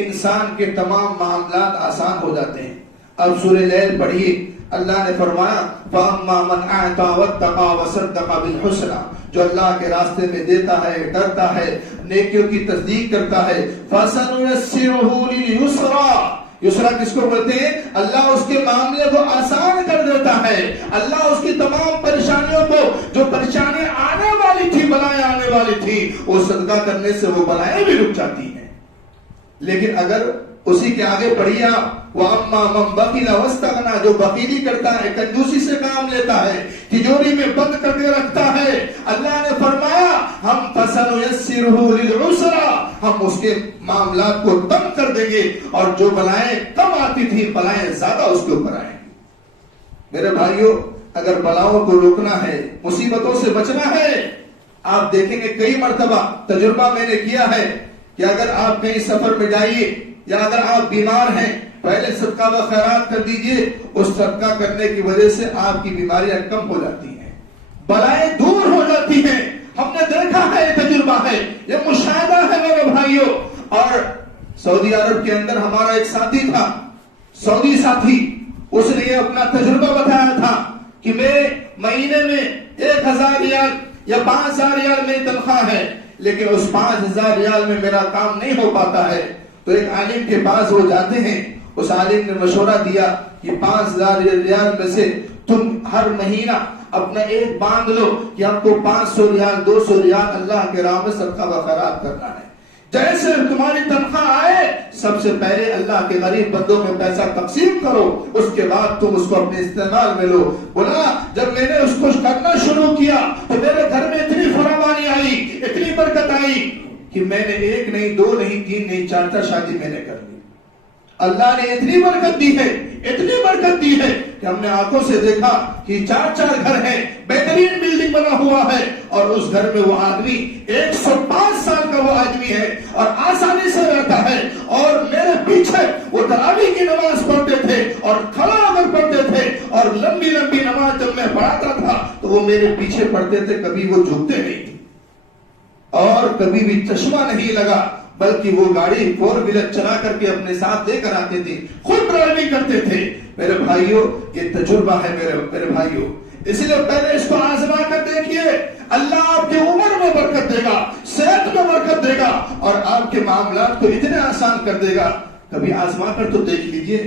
انسان کے تمام معاملات آسان ہو جاتے ہیں. اب سورہ لیل پڑھیے، اللہ نے فرمایا فَأَمَّا مَنْ أَعْطَىٰ وَاتَّقَىٰ وَصَدَّقَ بِالْحُسْنَىٰ، جو اللہ کے راستے میں دیتا ہے، ڈرتا ہے، نیکیوں کی تصدیق کرتا ہے، فَسَنُيَسِّرُهُ لِلْيُسْرَىٰ. یسرا کس کو بولتے ہیں؟ اللہ اس کے معاملے کو آسان کر دیتا ہے. اللہ اس کی تمام پریشانیوں کو، جو پریشانیاں آنے والی تھی، بلائیں آنے والی تھی، وہ صدقہ کرنے سے وہ بلائیں بھی رک جاتی ہیں. لیکن اگر اسی کے آگے پڑھیے آپ، وَأَمَّا مَنْ بَخِلَ وَاسْتَغْنَىٰ، جو بخیلی کرتا ہے، کنجوسی سے کام لیتا ہے، تجوری میں بند کر کے رکھتا ہے، اللہ نے فرمایا ہم فَسَنُيَسِّرُهُ لِلْعُسْرَىٰ، ہم اس کے معاملات کو تنگ کر دیں گے اور جو بلائیں کم آتی تھی بلائیں زیادہ اس کے اوپر آئیں. میرے بھائیوں، اگر بلاؤں کو روکنا ہے، مصیبتوں سے بچنا ہے، آپ دیکھیں گے کئی مرتبہ تجربہ میں نے کیا ہے کہ اگر آپ کہیں سفر میں جائیے یا اگر آپ بیمار ہیں، پہلے صدقہ و خیرات کر دیجئے. اس صدقہ کرنے کی وجہ سے آپ کی بیماریاں کم ہو جاتی ہیں، بلائیں دور ہو جاتی ہیں. ہم نے دیکھا ہے، یہ تجربہ ہے، یہ مشاہدہ ہے میرے بھائیوں. اور سعودی عرب کے اندر ہمارا ایک ساتھی تھا، سعودی ساتھی، اس نے یہ اپنا تجربہ بتایا تھا کہ میرے مہینے میں 1000 ریال یا 5000 ریال میری تنخواہ ہے، لیکن اس 5000 ریال میں میرا کام نہیں ہو پاتا ہے. تو ایک عالم کے پاس وہ جاتے ہیں، اس عالم نے مشورہ دیا کہ 5000 ریال میں سے تم ہر مہینہ اپنا ایک باندھ لو کہ ہم کو 500 ریال 200 ریال اللہ کے راہ میں صدقہ و خیرات کرنا ہے. جیسے تمہاری تنخواہ آئے سب سے پہلے اللہ کے غریب بندوں میں پیسہ تقسیم کرو، اس کے بعد تم اس کو اپنے استعمال میں لو. بولا جب میں نے اس کو کرنا شروع کیا تو میرے گھر میں اتنی فراوانی آئی، اتنی برکت آئی. کہ میں نے 1 نہیں 2 نہیں 3 نہیں 4 شادی میں نے کر لی. اللہ نے اتنی برکت دی ہے، اتنی برکت دی ہے کہ ہم نے آنکھوں سے دیکھا کہ 4 گھر ہیں، بہترین بلڈنگ بنا ہوا ہے، اور اس گھر میں وہ آدمی 105 سال کا وہ آدمی ہے اور آسانی سے رہتا ہے. اور میرے پیچھے وہ تراویح کی نماز پڑھتے تھے اور کھڑا ہو کر پڑھتے تھے، اور لمبی لمبی نماز جب میں پڑھاتا تھا تو وہ میرے پیچھے پڑھتے تھے. کبھی وہ جھکتے نہیں تھے اور کبھی بھی چشمہ نہیں لگا، بلکہ وہ گاڑی 4 ویلر چلا کر کے اپنے ساتھ لے کر آتے تھے، خود ڈرائیونگ کرتے تھے. میرے بھائیوں یہ تجربہ ہے میرے بھائیوں، اس لیے پہلے اس کو آزما کر دیکھیے. اللہ آپ کی عمر میں برکت دے گا، صحت میں برکت دے گا، اور آپ کے معاملات کو اتنے آسان کر دے گا. کبھی آزما کر تو دیکھ لیجئے.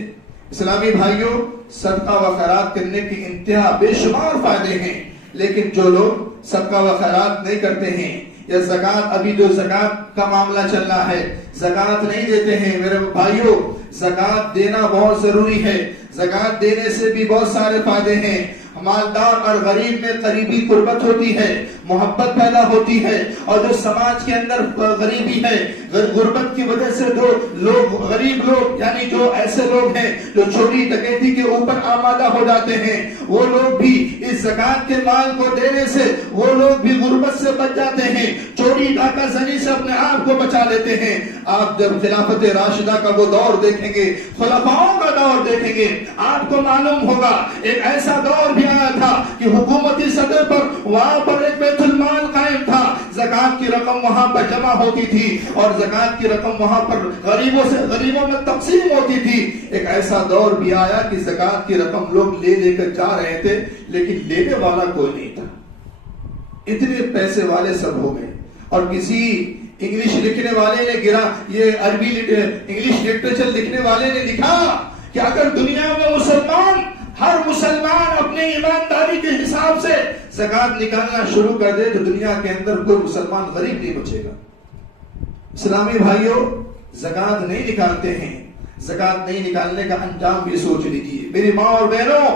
اسلامی بھائیوں، صدقہ و خیرات کرنے کی انتہا بے شمار فائدے ہیں، لیکن جو لوگ صدقہ و خیرات نہیں کرتے ہیں، یا زکات، ابھی جو زکات کا معاملہ چل رہا ہے، زکات نہیں دیتے ہیں، میرے بھائیوں زکات دینا بہت ضروری ہے. زکات دینے سے بھی بہت سارے فائدے ہیں. مالدار اور غریب میں قریبی قربت ہوتی ہے، محبت پیدا ہوتی ہے. اور جو سماج کے اندر غریبی ہے، غربت کی وجہ سے جو لوگ غریب لوگ، یعنی جو ایسے لوگ ہیں جو چوری ڈکیتی کے اوپر آمادہ ہو جاتے ہیں، وہ لوگ بھی اس زکات کے مال کو دینے سے وہ لوگ بھی غربت سے بچ جاتے ہیں، چوری ڈاکہ زنی سے اپنے آپ کو بچا لیتے ہیں. آپ جب خلافت راشدہ کا وہ دور دیکھیں گے، خلفاؤں کا دور دیکھیں گے، آپ کو معلوم ہوگا ایک ایسا دور بھی آیا تھا کہ حکومتی سطح پر وہاں پر ایک بیت المال قائم تھا. زکات کی رقم وہاں پر جمع ہوتی تھی اور زکات کی رقم وہاں پر غریبوں میں تقسیم ہوتی تھی. ایک ایسا دور بھی آیا کہ زکات کی رقم لوگ لے کر جا رہے تھے، لیکن لینے والا کوئی نہیں تھا. اتنے پیسے والے سب ہو گئے. اور کسی انگلش لکھنے والے نے یہ عربی انگلش لٹریچر لکھنے والے نے لکھا کہ اگر دنیا میں ہر مسلمان اپنے ایمانداری کے حساب سے زکات نکالنا شروع کر دے تو دنیا کے اندر کوئی مسلمان غریب نہیں بچے گا. اسلامی بھائیوں، زکات نہیں نکالتے ہیں، زکات نہیں نکالنے کا انجام بھی سوچ لیجیے. میری ماں اور بہنوں،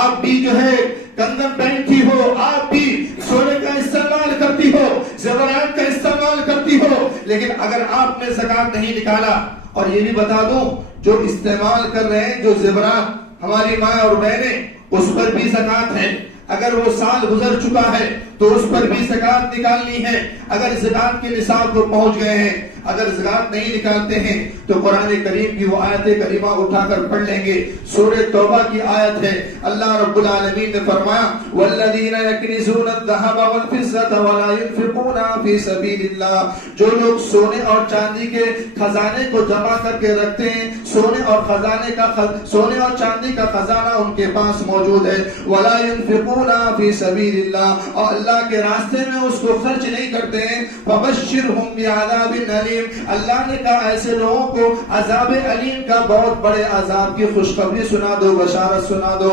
آپ بھی جو ہے کنگن پہنتی ہو، آپ بھی سونے کا استعمال کرتی ہو، زیورات کا استعمال کرتی ہو، لیکن اگر آپ نے زکات نہیں نکالا، اور یہ بھی بتا دوں جو استعمال کر رہے ہیں جو زیورات ہماری ماں اور بہنیں، اس پر بھی زکات ہے. اگر وہ سال گزر چکا ہے تو اس پر بھی زکات نکالنی ہے. اگر زکات کے نصاب کو پہنچ گئے ہیں، اگر زکات نہیں نکالتے ہیں تو قرآن کریم کی وہ آیت کریمہ اٹھا کر پڑھ لیں گے. سورہ توبہ کی آیت ہے. اللہ رب العالمین نے فرمایا والذین یکنزون الذهب والفضة ولا ينفقونها في سبیل اللہ، جو لوگ سونے اور چاندی کے خزانے کو جمع کر کے رکھتے ہیں، سونے اور چاندی کا خزانہ ان کے پاس موجود ہے، ولا ينفقونها في سبیل اللہ، اور اللہ کے راستے میں اس کو خرچ نہیں کرتے ہیں، فبشرهم بعذاب علیم، اللہ نے کہا ایسے لوگوں کو عذاب علیم کا بہت بڑے عذاب کی خوشخبری سنا دو، بشارت سنا دو.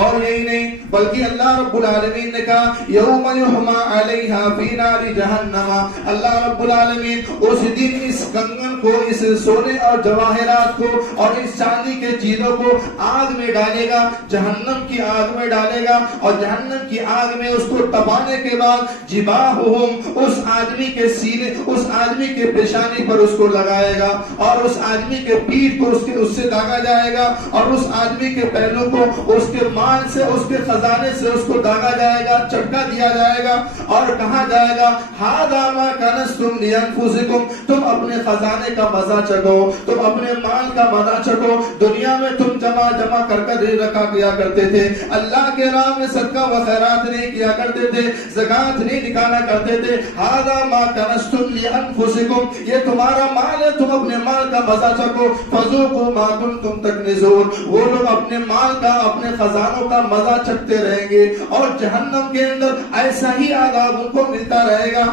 اور یہی نہیں بلکہ اللہ رب العالمین نے کہا یوم یحما علیہا فی نار جہنم، اللہ رب العالمین اس دن اس کنگن کو، اس سونے اور جواہرات کو اور اس چاندی کے چیزوں کو آگ میں ڈالے گا، جہنم کی آگ میں ڈالے گا، اور جہنم کی آگ میں اس کو تپانے کے بعد جباہہم، اس آدمی کے سینے، اس آدمی کے پیشانی پر اس کو لگائے گا، اور اس آدمی کے پیٹھ کو اس سے داغا جائے گا، اور اس آدمی کے پہلو کو اس کے مال سے، اس کے خزانے سے اس کو داغا جائے گا، چٹکا دیا جائے گا، اور کہا جائے گا ھذا ما کنزتم لانفسکم، تم اپنے خزانے کا مزہ چکھو، تم اپنے مال کا مزہ چکھو، دنیا میں تم جمع کر رکھا کیا کرتے تھے، اللہ کے راہ میں صدقہ و خیرات نہیں کیا کرتے تھے، زکات نہیں نکالا کرتے تھے. ھذا ما کنزتم لانفسکم، یہ تمہارا مال ہے، تم اپنے مال کا مزہ چکھو، فذوقوا ما کنتم تکنزون، وہ لوگ اپنے مال کا، اپنے خزانوں کا مزہ چکھتے رہیں گے، اور جہنم کے اندر ایسا ہی عذاب ان کو ملتا رہے گا.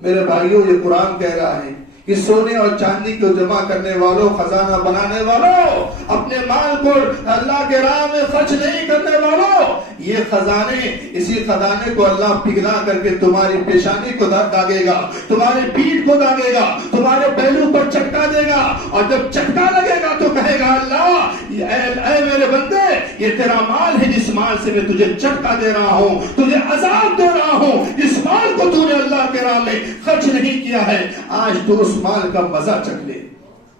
میرے بھائیوں، یہ قرآن کہہ رہا ہے کہ سونے اور چاندی کو جمع کرنے والوں، خزانہ بنانے والوں، اپنے مال کو اللہ کے راہ میں خرچ نہیں کرنے والوں، یہ خزانے، اسی خزانے کو اللہ پگھلا کر کے تمہاری پیشانی کو داغے گا، تمہارے پیٹھ کو داغے گا، تمہارے پہلو پر چٹکا دے گا، اور جب چٹکا لگے گا تو کہے گا اللہ اے میرے بندے، یہ تیرا مال ہے، جس مال سے میں تجھے چٹکا دے رہا ہوں، تجھے عذاب دے رہا ہوں، اس مال کو تو نے اللہ کے راہ میں خرچ نہیں کیا ہے، آج تو اس مال کا مزہ چکھ لے۔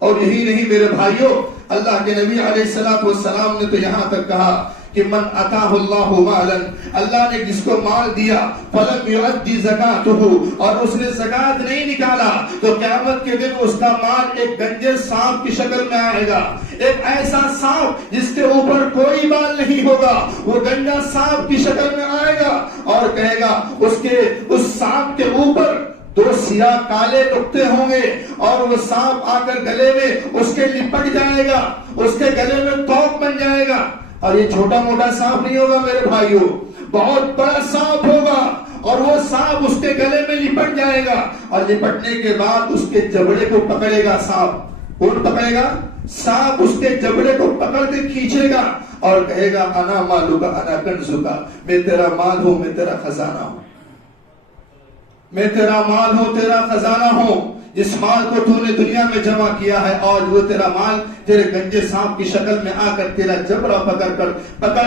اور یہی نہیں میرے بھائیوں، اللہ کے نبی علیہ الصلوۃ والسلام نے تو یہاں تک کہا کہ من اتاہ اللہ مالا، اللہ نے جس کو مال دیا فلم یؤدی زکاتہ، اور اس نے زکات نہیں نکالا، تو قیامت کے دن اس کا مال ایک گنجے سانپ کی شکل میں آئے گا، ایک ایسا سانپ جس کے اوپر کوئی بال نہیں ہوگا، وہ گنجا سانپ کی شکل میں آئے گا اور کہے گا اس سانپ کے اوپر 2 سیاہ کالے نقطے ہوں گے، اور وہ سانپ آ کر گلے میں اس کے لپٹ جائے گا، اس کے گلے میں توق بن جائے گا۔ اور یہ چھوٹا موٹا سانپ نہیں ہوگا میرے بھائیوں، بہت بڑا سانپ ہوگا، اور وہ سانپ اس کے گلے میں لپٹ جائے گا، اور لپٹنے کے بعد اس کے جبڑے کو پکڑے گا سانپ۔ کون پکڑے گا؟ سانپ اس کے جبڑے کو پکڑ کے کھینچے گا اور کہے گا انا مالک انا کنزک، میں تیرا مال ہوں، میں تیرا خزانہ ہوں، میں تیرا مال ہوں، تیرا خزانہ ہوں۔ جس مال کو تو نے دنیا میں جمع کیا ہے، اور وہ تیرا مال تیرے گنجے سانپ کی شکل میں آ کر تیرا جبڑا پکڑ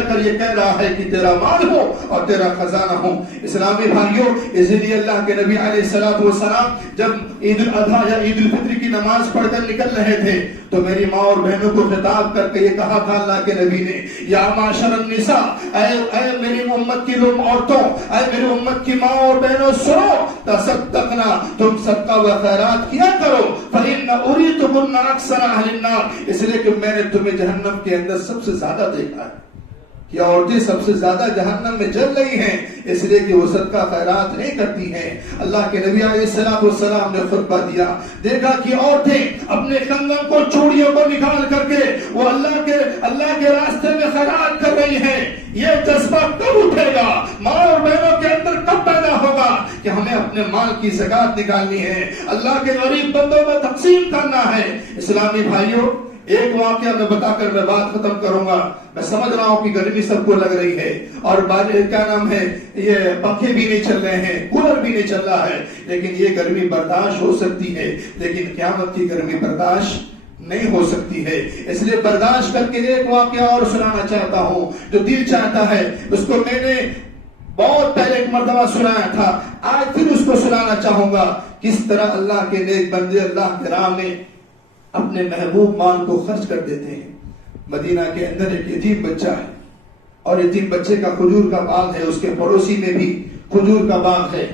کر یہ کہہ رہا ہے کہ تیرا مال ہو اور تیرا خزانہ ہو۔ اسلامی بھائیوں، اس لیے اللہ کے نبی علیہ الصلوۃ والسلام جب عید الاضحیٰ یا عید الفطر کی نماز پڑھ کر نکل رہے تھے تو میری ماں اور بہنوں کو خطاب کر کے یہ کہا تھا اللہ کے نبی نے، یا معاشر النساء، اے میری امت کی لوگ عورتوں، اے میری امت کی ماں اور بہنوں سنو، تصدقنا، تم صدقہ و خیرات کیا کرو، فَإِنَّ أُرِيتُكُنَّ أَكْثَرَ أَهْلِ النَّارِ، اس لیے کہ میں نے تمہیں جہنم کے اندر سب سے زیادہ دیکھا ہے کہ عورتیں سب سے زیادہ جہنم میں جل رہی ہیں، اس لیے کہ وہ صدقہ خیرات نہیں کرتی ہیں۔ اللہ کے نبی علیہ الصلوۃ والسلام نے خطبہ دیا، دیکھا کہ عورتیں اپنے کنگن کو، چوڑیوں کو نکال کر کے وہ اللہ کے راستے میں خیرات کر رہی ہیں۔ یہ جذبہ کب اٹھے گا؟ ماں اور بہنوں کے اندر کب پیدا ہوگا کہ ہمیں اپنے مال کی زکات نکالنی ہے، اللہ کے غریب بندوں میں تقسیم کرنا ہے۔ اسلامی بھائیوں، ایک واقعہ میں بتا کر میں بات ختم کروں گا۔ میں سمجھ رہا ہوں کہ گرمی سب کو لگ رہی ہے، اور کیا نام ہے، یہ پنکھے بھی نہیں چل رہے ہیں، کولر بھی نہیں چل رہا ہے، لیکن یہ گرمی برداشت ہو سکتی ہے، لیکن قیامت کی گرمی برداشت نہیں ہو سکتی ہے۔ اس لیے برداشت کر کے ایک واقعہ اور سنانا چاہتا ہوں جو دل چاہتا ہے، اس کو میں نے بہت پہلے ایک مرتبہ سنایا تھا، آج پھر اس کو سنانا چاہوں گا، کس طرح اللہ کے نیک بندے اللہ کے راہ میں اپنے محبوب مال کو خرچ کر دیتے ہیں۔ مدینہ کے اندر ایک یتیم بچہ ہے، اور یتیم بچے کا کھجور کا باغ ہے، اس کے پڑوسی میں بھی کھجور کا باغ ہے۔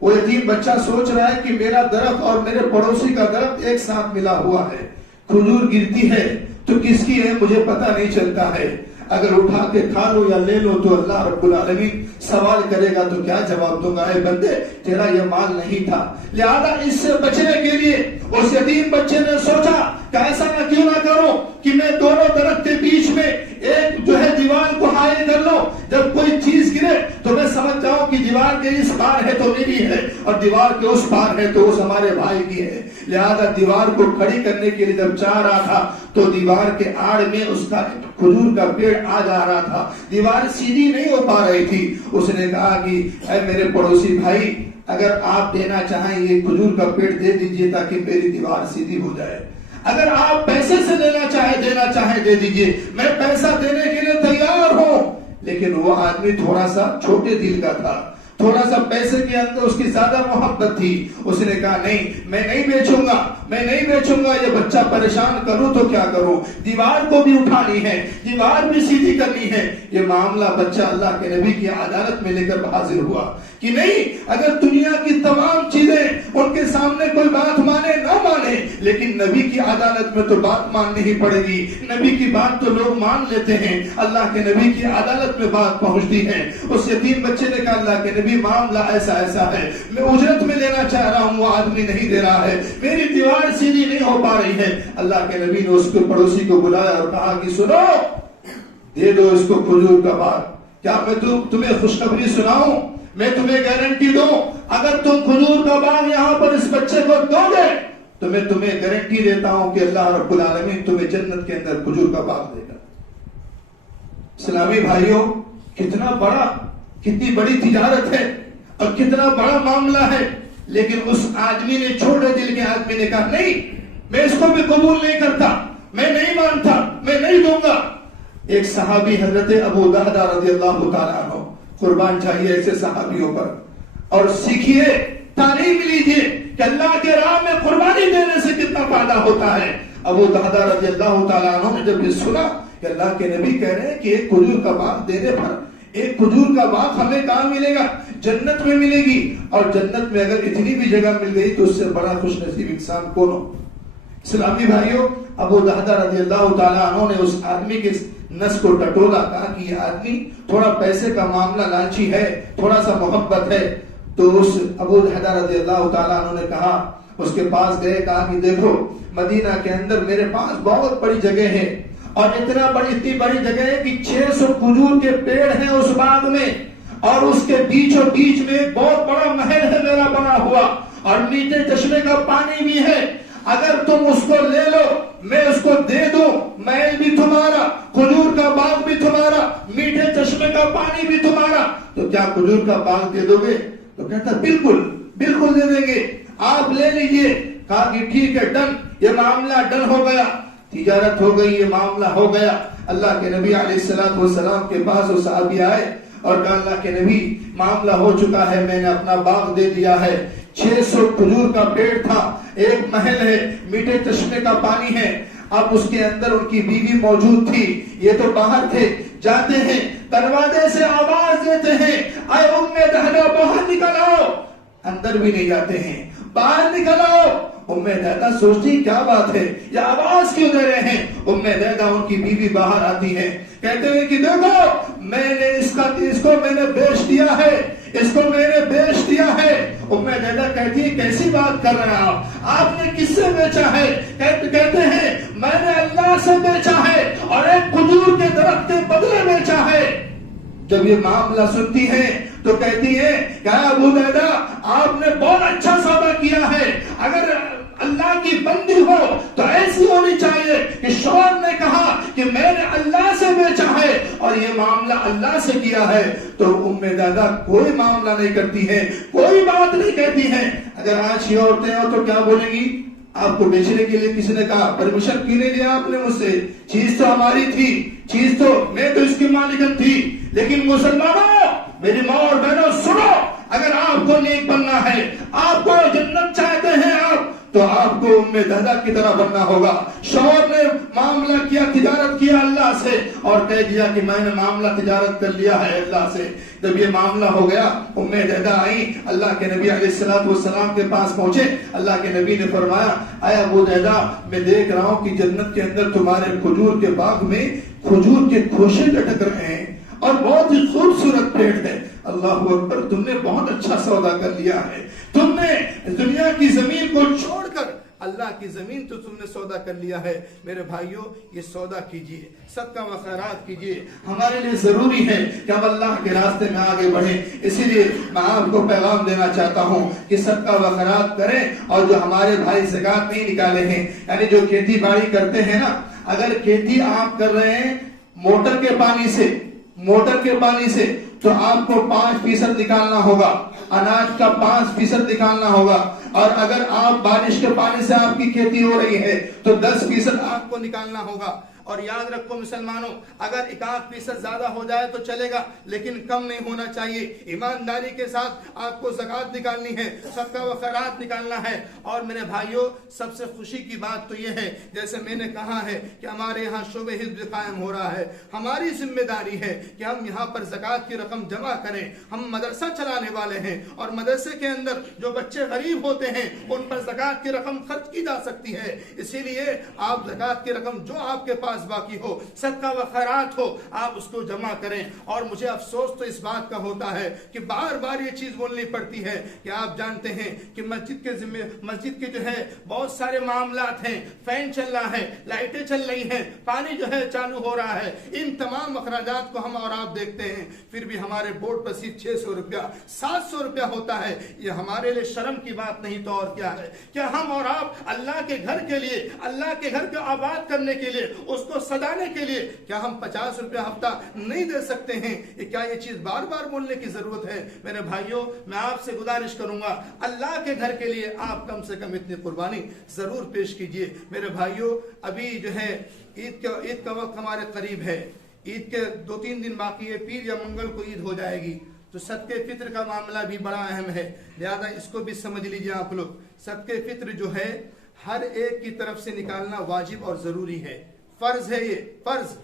وہ یتیم بچہ سوچ رہا ہے کہ میرا درخت اور میرے پڑوسی کا درخت ایک ساتھ ملا ہوا ہے، کھجور گرتی ہے تو کس کی ہے مجھے پتہ نہیں چلتا ہے، اگر اٹھا کے کھا لو یا لے لو تو اللہ رب العالمین سوال کرے گا تو کیا جواب دوں گا؟ اے بندے، تیرا یہ مال نہیں تھا۔ لہذا اس سے بچنے کے لیے اس یتیم بچے نے سوچا کہ ایسا میں کیوں نہ کروں کہ میں دونوں درخت کے بیچ میں ایک دیوار کو حائل کر لو، جب کوئی چیز گرے تو میں سمجھ جاؤں کہ دیوار کے اس پار ہے تو میری ہے، اور دیوار کے اس پار ہے تو اس ہمارے بھائی کی ہے۔ لہذا دیوار کو کھڑی کرنے کے لیے جب چاہ رہا تھا تو دیوار کے آڑ میں اس کا کھجور کا پیڑ آ جا رہا تھا، دیوار سیدھی نہیں ہو پا رہی تھی۔ اس نے کہا کہ اے میرے پڑوسی بھائی، اگر آپ دینا چاہیں یہ کھجور کا پیڑ دے دیجئے تاکہ میری دیوار سیدھی ہو جائے، اگر آپ پیسے سے دینا چاہیں دے دیجئے، میں پیسہ دینے کے لیے تیار ہوں۔ لیکن وہ آدمی تھوڑا سا چھوٹے دل کا تھا، تھوڑا سا پیسے کے اندر اس کی زیادہ محبت تھی۔ اس نے کہا نہیں، میں نہیں بیچوں گا، یہ بچہ پریشان کروں تو کیا کروں، دیوار کو بھی اٹھانی ہے، دیوار بھی سیدھی کرنی ہے۔ یہ معاملہ بچہ اللہ کے نبی کی عدالت میں لے کر حاضر ہوا کہ نہیں، اگر دنیا کی تمام چیزیں ان کے سامنے کوئی بات مانے نہ مانے، لیکن نبی کی عدالت میں تو بات ماننی ہی پڑے گی۔ نبی کی بات تو لوگ مان لیتے ہیں، اللہ کے نبی کی عدالت میں بات پہنچتی ہے۔ اس یتیم بچے نے کہا اللہ کے نبی معاملہ ایسا ہے، میں اجرت میں لینا چاہ رہا ہوں، وہ آدمی نہیں دے رہا ہے، میری دیوار سیدھی نہیں ہو پا رہی ہے۔ اللہ کے نبی نے اس کے پڑوسی کو بلایا اور کہا کہ سنو، دے دو اس کو کھجور کا باغ۔ کیا میں تمہیں خوشخبری سناؤں، میں تمہیں گارنٹی دوں، اگر تم کھجور کا باغ یہاں پر اس بچے کو دو گے تو میں تمہیں گارنٹی دیتا ہوں کہ اللہ رب العالمین تمہیں جنت کے اندر کھجور کا باغ دے گا۔ اسلامی بھائیوں، کتنی بڑی تجارت ہے اور کتنا بڑا معاملہ ہے، لیکن اس آدمی نے، چھوٹے دل کے آدمی نے کہا نہیں، میں اس کو بھی قبول نہیں کرتا، میں نہیں مانتا، میں نہیں دوں گا۔ ایک صحابی حضرت ابو درداء رضی اللہ تعالیٰ عنہ، قربان چاہیے ایسے صحابیوں پر، اور سیکھیے تعلیم لیجئے کہ اللہ کے راہ میں قربانی دینے سے کتنا فائدہ ہوتا ہے۔ ابو درداء رضی اللہ تعالیٰ عنہ نے جب یہ سنا کہ اللہ کے نبی کہہ رہے ہیں کہ ایک کھجور کا باغ دینے پر، ایک کھجور کا باغ ہمیں کہاں ملے گا؟ جنت میں ملے گی، اور جنت میں اگر اتنی بھی جگہ مل گئی تو اس سے بڑا خوش نصیب انسان کون ہو؟ اسلامی بھائیوں، ابو درداء رضی اللہ تعالیٰ عنہ نے اس آدمی کے نس کو ٹٹولا، کہا کہ یہ آدمی تھوڑا پیسے کا معاملہ لالچی ہے، تھوڑا سا محبت ہے۔ تو اس ابو درداء رضی اللہ تعالیٰ عنہ نے کہا، اس کے پاس گئے، کہا کہ دیکھو مدینہ کے اندر میرے پاس بہت بڑی جگہ ہے، اور اتنی بڑی جگہ ہے کہ 600 کھجور کے پیڑ ہیں اس باغ میں، اور اس کے بیچوں بیچ میں ایک بہت بڑا محل ہے میرا بنا ہوا، اور میٹھے چشمے کا پانی بھی ہے۔ اگر تم اس کو لے لو، میں اس کو دے دوں، محل بھی تمہارا، کھجور کا باغ بھی تمہارا، میٹھے چشمے کا پانی بھی تمہارا، تو کیا کھجور کا باغ دے دو گے؟ تو کہتا بالکل بالکل دے دیں گے، آپ لے لیجئے۔ کہا کہ ٹھیک ہے، ڈن، یہ معاملہ ڈن ہو گیا، تجارت ہو گئی، یہ معاملہ ہو گیا۔ اللہ کے نبی علیہ السلام کے پاس وہ صحابی آئے اور کہا اللہ کے نبی معاملہ ہو چکا ہے، میں نے اپنا باغ دے دیا ہے، 600 کھجور کا پیڑ تھا، ایک محل ہے، میٹھے چشمے کا پانی ہے۔ اب اس کے اندر ان کی بیوی موجود تھی، یہ تو باہر تھے، جاتے ہیں دروازے سے آواز دیتے ہیں، اے ام دہدہ باہر نکل آؤ، اندر بھی نہیں جاتے ہیں، باہر نکل آؤ۔ ام دہدہ سوچتی کیا بات ہے، یہ آواز کیوں دے رہے ہیں؟ ام دہدہ ان کی بیوی باہر آتی ہے، کہتے ہیں کہ دیکھو میں نے اس کو میں نے بیچ دیا ہے، اس کو میں نے بیچ دیا ہے۔ ام دہدہ کہتی ہے کیسی بات کر رہے ہیں آپ نے کس سے بیچا ہے؟ کہتے ہیں میں نے اللہ سے بیچا ہے، اور ایک کھجور کے درخت کے بدلے بیچا ہے۔ جب یہ معاملہ سنتی ہے تو کہتی ہے کہ ابو دہدہ آپ نے بہت اچھا سودا کیا ہے، اگر اللہ کی بندی ہو تو ایسی ہونی چاہیے کہ شوہر نے کہا کہ میں نے اللہ سے بیچا ہے اور یہ معاملہ اللہ سے کیا ہے، تو ام دہدہ کوئی معاملہ نہیں کرتی ہے، کوئی بات نہیں کہتی ہے۔ اگر آج یہ عورتیں ہو تو کیا بولیں گی؟ آپ کو بیچنے کے لیے کسی نے کہا، پرمیشن کیوں نہیں لیا آپ نے مجھ سے؟ چیز تو ہماری تھی، چیز تو میں تو اس کی مالکن تھی۔ لیکن مسلمانوں، میری ماں اور بہنوں سنو، اگر آپ کو نیک بننا ہے، آپ کو جنت چاہتے ہیں آپ، تو آپ کو ام دہدہ کی طرح بننا ہوگا۔ شوہر نے معاملہ کیا، تجارت کیا اللہ سے، اور کہہ دیا کہ میں نے معاملہ تجارت کر لیا ہے اللہ سے۔ جب یہ معاملہ ہو گیا، ام دہدہ آئی، اللہ کے نبی علیہ السلام کے پاس پہنچے۔ اللہ کے نبی نے فرمایا، اے ابو دہدہ میں دیکھ رہا ہوں کہ جنت کے اندر تمہارے کھجور کے باغ میں کھجور کے خوشے لٹک رہے ہیں، اور بہت ہی خوبصورت پیڑ ہے۔ اللہ اکبر، تم نے بہت اچھا سودا کر لیا ہے، تم نے دنیا کی زمین کو چھوڑ کر اللہ کی زمین تو تم نے سودا کر لیا ہے۔ میرے بھائیوں، یہ سودا کیجئے، صدقہ و خیرات کیجئے، ہمارے لیے ضروری ہے کہ ہم اللہ کے راستے میں آگے بڑھیں۔ اسی لیے میں آپ کو پیغام دینا چاہتا ہوں کہ صدقہ و خیرات کریں، اور جو ہمارے بھائی زکوٰۃ نہیں نکالے ہیں، یعنی جو کھیتی باڑی کرتے ہیں نا، اگر کھیتی آپ کر رہے ہیں موٹر کے پانی سے تو آپ کو 5% نکالنا ہوگا، اناج کا 5% نکالنا ہوگا، اور اگر آپ بارش کے پانی سے آپ کی کھیتی ہو رہی ہے تو 10% آپ کو نکالنا ہوگا۔ اور یاد رکھو مسلمانوں، اگر 1% زیادہ ہو جائے تو چلے گا، لیکن کم نہیں ہونا چاہیے۔ ایمانداری کے ساتھ آپ کو زکوٰۃ نکالنی ہے، صدقہ و خیرات نکالنا ہے۔ اور میرے بھائیوں، سب سے خوشی کی بات تو یہ ہے، جیسے میں نے کہا ہے کہ ہمارے یہاں شعبہ حزب قائم ہو رہا ہے، ہماری ذمہ داری ہے کہ ہم یہاں پر زکوٰۃ کی رقم جمع کریں۔ ہم مدرسہ چلانے والے ہیں، اور مدرسے کے اندر جو بچے غریب ہوتے ہیں ان پر زکوٰۃ کی رقم خرچ کی جا سکتی ہے۔ اسی لیے آپ زکوٰۃ کی رقم جو آپ کے پاس باقی ہو، صدقہ و خیرات ہو، آپ اس کو جمع کریں۔ اور مجھے افسوس تو اس بات کا ہوتا ہے کہ بار بار یہ چیز بولنی پڑتی ہے کہ آپ جانتے ہیں کہ مسجد کے جو ہے بہت سارے معاملات ہیں، فین چل رہا ہے، لائٹیں چل رہی ہیں، پانی جو ہے چالو ہو رہا ہے، ان تمام اخراجات کو ہم اور آپ دیکھتے ہیں، پھر بھی ہمارے بورڈ پر صرف 600 روپیہ 700 روپیہ ہوتا ہے۔ یہ ہمارے لیے شرم کی بات نہیں تو اور کیا ہے؟ کیا ہم اور آپ اللہ کے گھر کے لیے، اللہ کے گھر کو آباد کرنے کے لیے، اس کو سجانے کے لیے کیا ہم 50 روپیہ ہفتہ نہیں دے سکتے ہیں؟ کیا یہ چیز بار بار بولنے کی ضرورت ہے؟ میرے بھائیوں، میں آپ سے گزارش کروں گا، اللہ کے گھر کے لیے آپ کم سے کم اتنی قربانی ضرور پیش کیجئے۔ میرے بھائیوں، ابھی جو ہے عید کا وقت ہمارے قریب ہے، عید کے 2-3 دن باقی ہے، پیر یا منگل کو عید ہو جائے گی۔ تو صدقے فطر کا معاملہ بھی بڑا اہم ہے، لہذا اس کو بھی سمجھ لیجیے آپ لوگ۔ صدقے فطر جو ہے ہر ایک کی طرف سے نکالنا واجب اور ضروری ہے، فرض ہے، یہ فرض۔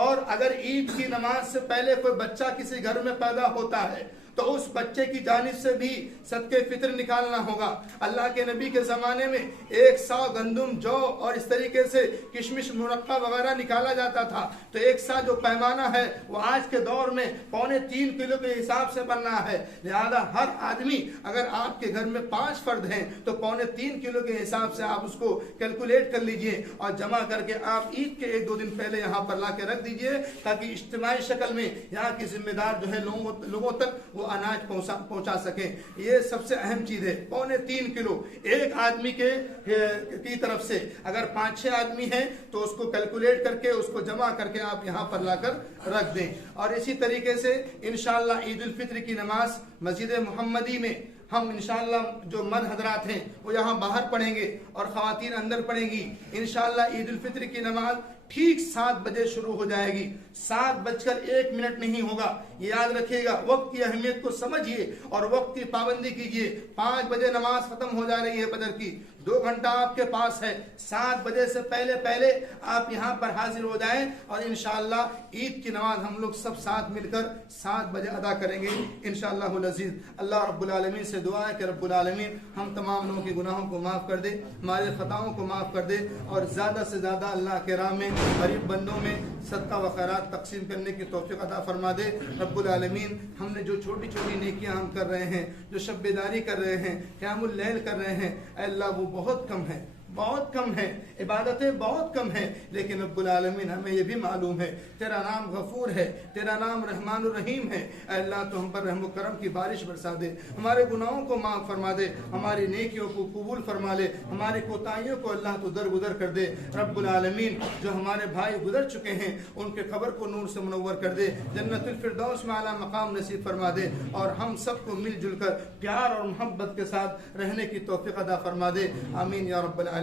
اور اگر عید کی نماز سے پہلے کوئی بچہ کسی گھر میں پیدا ہوتا ہے تو اس بچے کی جانب سے بھی صدقے فطر نکالنا ہوگا۔ اللہ کے نبی کے زمانے میں 100 گندم، جو اور اس طریقے سے کشمش، مرقہ وغیرہ نکالا جاتا تھا، تو 100 جو پیمانہ ہے وہ آج کے دور میں 3.25 کلو کے حساب سے بننا ہے۔ لہذا ہر آدمی، اگر آپ کے گھر میں 5 فرد ہیں تو 3.25 کلو کے حساب سے آپ اس کو کیلکولیٹ کر لیجئے اور جمع کر کے آپ عید کے 1-2 دن پہلے یہاں پر لا کے رکھ دیجئے، تاکہ اجتماعی شکل میں یہاں کی ذمہ دار جو ہے لوگوں تک وہ اناج پہنچا سکیں۔ یہ سب سے اہم چیز ہے، 3.25 کلو ایک آدمی کی طرف سے۔ اگر 5-6 آدمی ہیں تو اس کو کیلکولیٹ کر کے اس کو جمع کر کے آپ یہاں پر لا کر رکھ دیں۔ اور اسی طریقے سے انشاءاللہ عید الفطر کی نماز مسجد محمدی میں ہم انشاءاللہ جو مرد حضرات ہیں وہ یہاں باہر پڑھیں گے اور خواتین اندر پڑھیں گی۔ انشاءاللہ عید الفطر کی نماز ٹھیک 7 بجے شروع ہو جائے گی، 7:01 نہیں ہوگا، یہ یاد رکھیے گا۔ وقت کی اہمیت کو سمجھیے اور وقت کی پابندی کیجیے۔ 5 بجے نماز ختم ہو جا رہی ہے فجر کی، 2 گھنٹہ آپ کے پاس ہے، 7 بجے سے پہلے آپ یہاں پر حاضر ہو جائیں اور انشاءاللہ عید کی نماز ہم لوگ سب ساتھ مل کر 7 بجے ادا کریں گے انشاءاللہ العزیز۔ اللہ رب العالمین سے دعا ہے کہ رب العالمین ہم تمام لوگوں کے گناہوں کو معاف کر دے، ہمارے خطاؤں کو معاف کر دے، اور زیادہ سے زیادہ اللہ کے راہ میں غریب بندوں میں صدقہ و خیرات تقسیم کرنے کی توفیق عطا فرما دے۔ رب العالمین ہم نے جو چھوٹی چھوٹی نیکیاں ہم کر رہے ہیں، جو شب بیداری کر رہے ہیں، قیام اللیل کر رہے ہیں، اے اللہ وہ بہت کم ہے، بہت کم ہے، عبادتیں بہت کم ہیں، لیکن رب العالمین ہمیں یہ بھی معلوم ہے تیرا نام غفور ہے، تیرا نام رحمان الرحیم ہے۔ اے اللہ تو ہم پر رحم و کرم کی بارش برسا دے، ہمارے گناہوں کو معاف فرما دے، ہماری نیکیوں کو قبول فرما لے، ہماری کوتاہیوں کو اللہ تو درگزر کر دے۔ رب العالمین جو ہمارے بھائی گزر چکے ہیں ان کے قبر کو نور سے منور کر دے، جنت الفردوس میں اعلیٰ مقام نصیب فرما دے، اور ہم سب کو مل جل کر پیار اور محبت کے ساتھ رہنے کی توفیق عطا فرما دے۔ آمین یا رب العالمین۔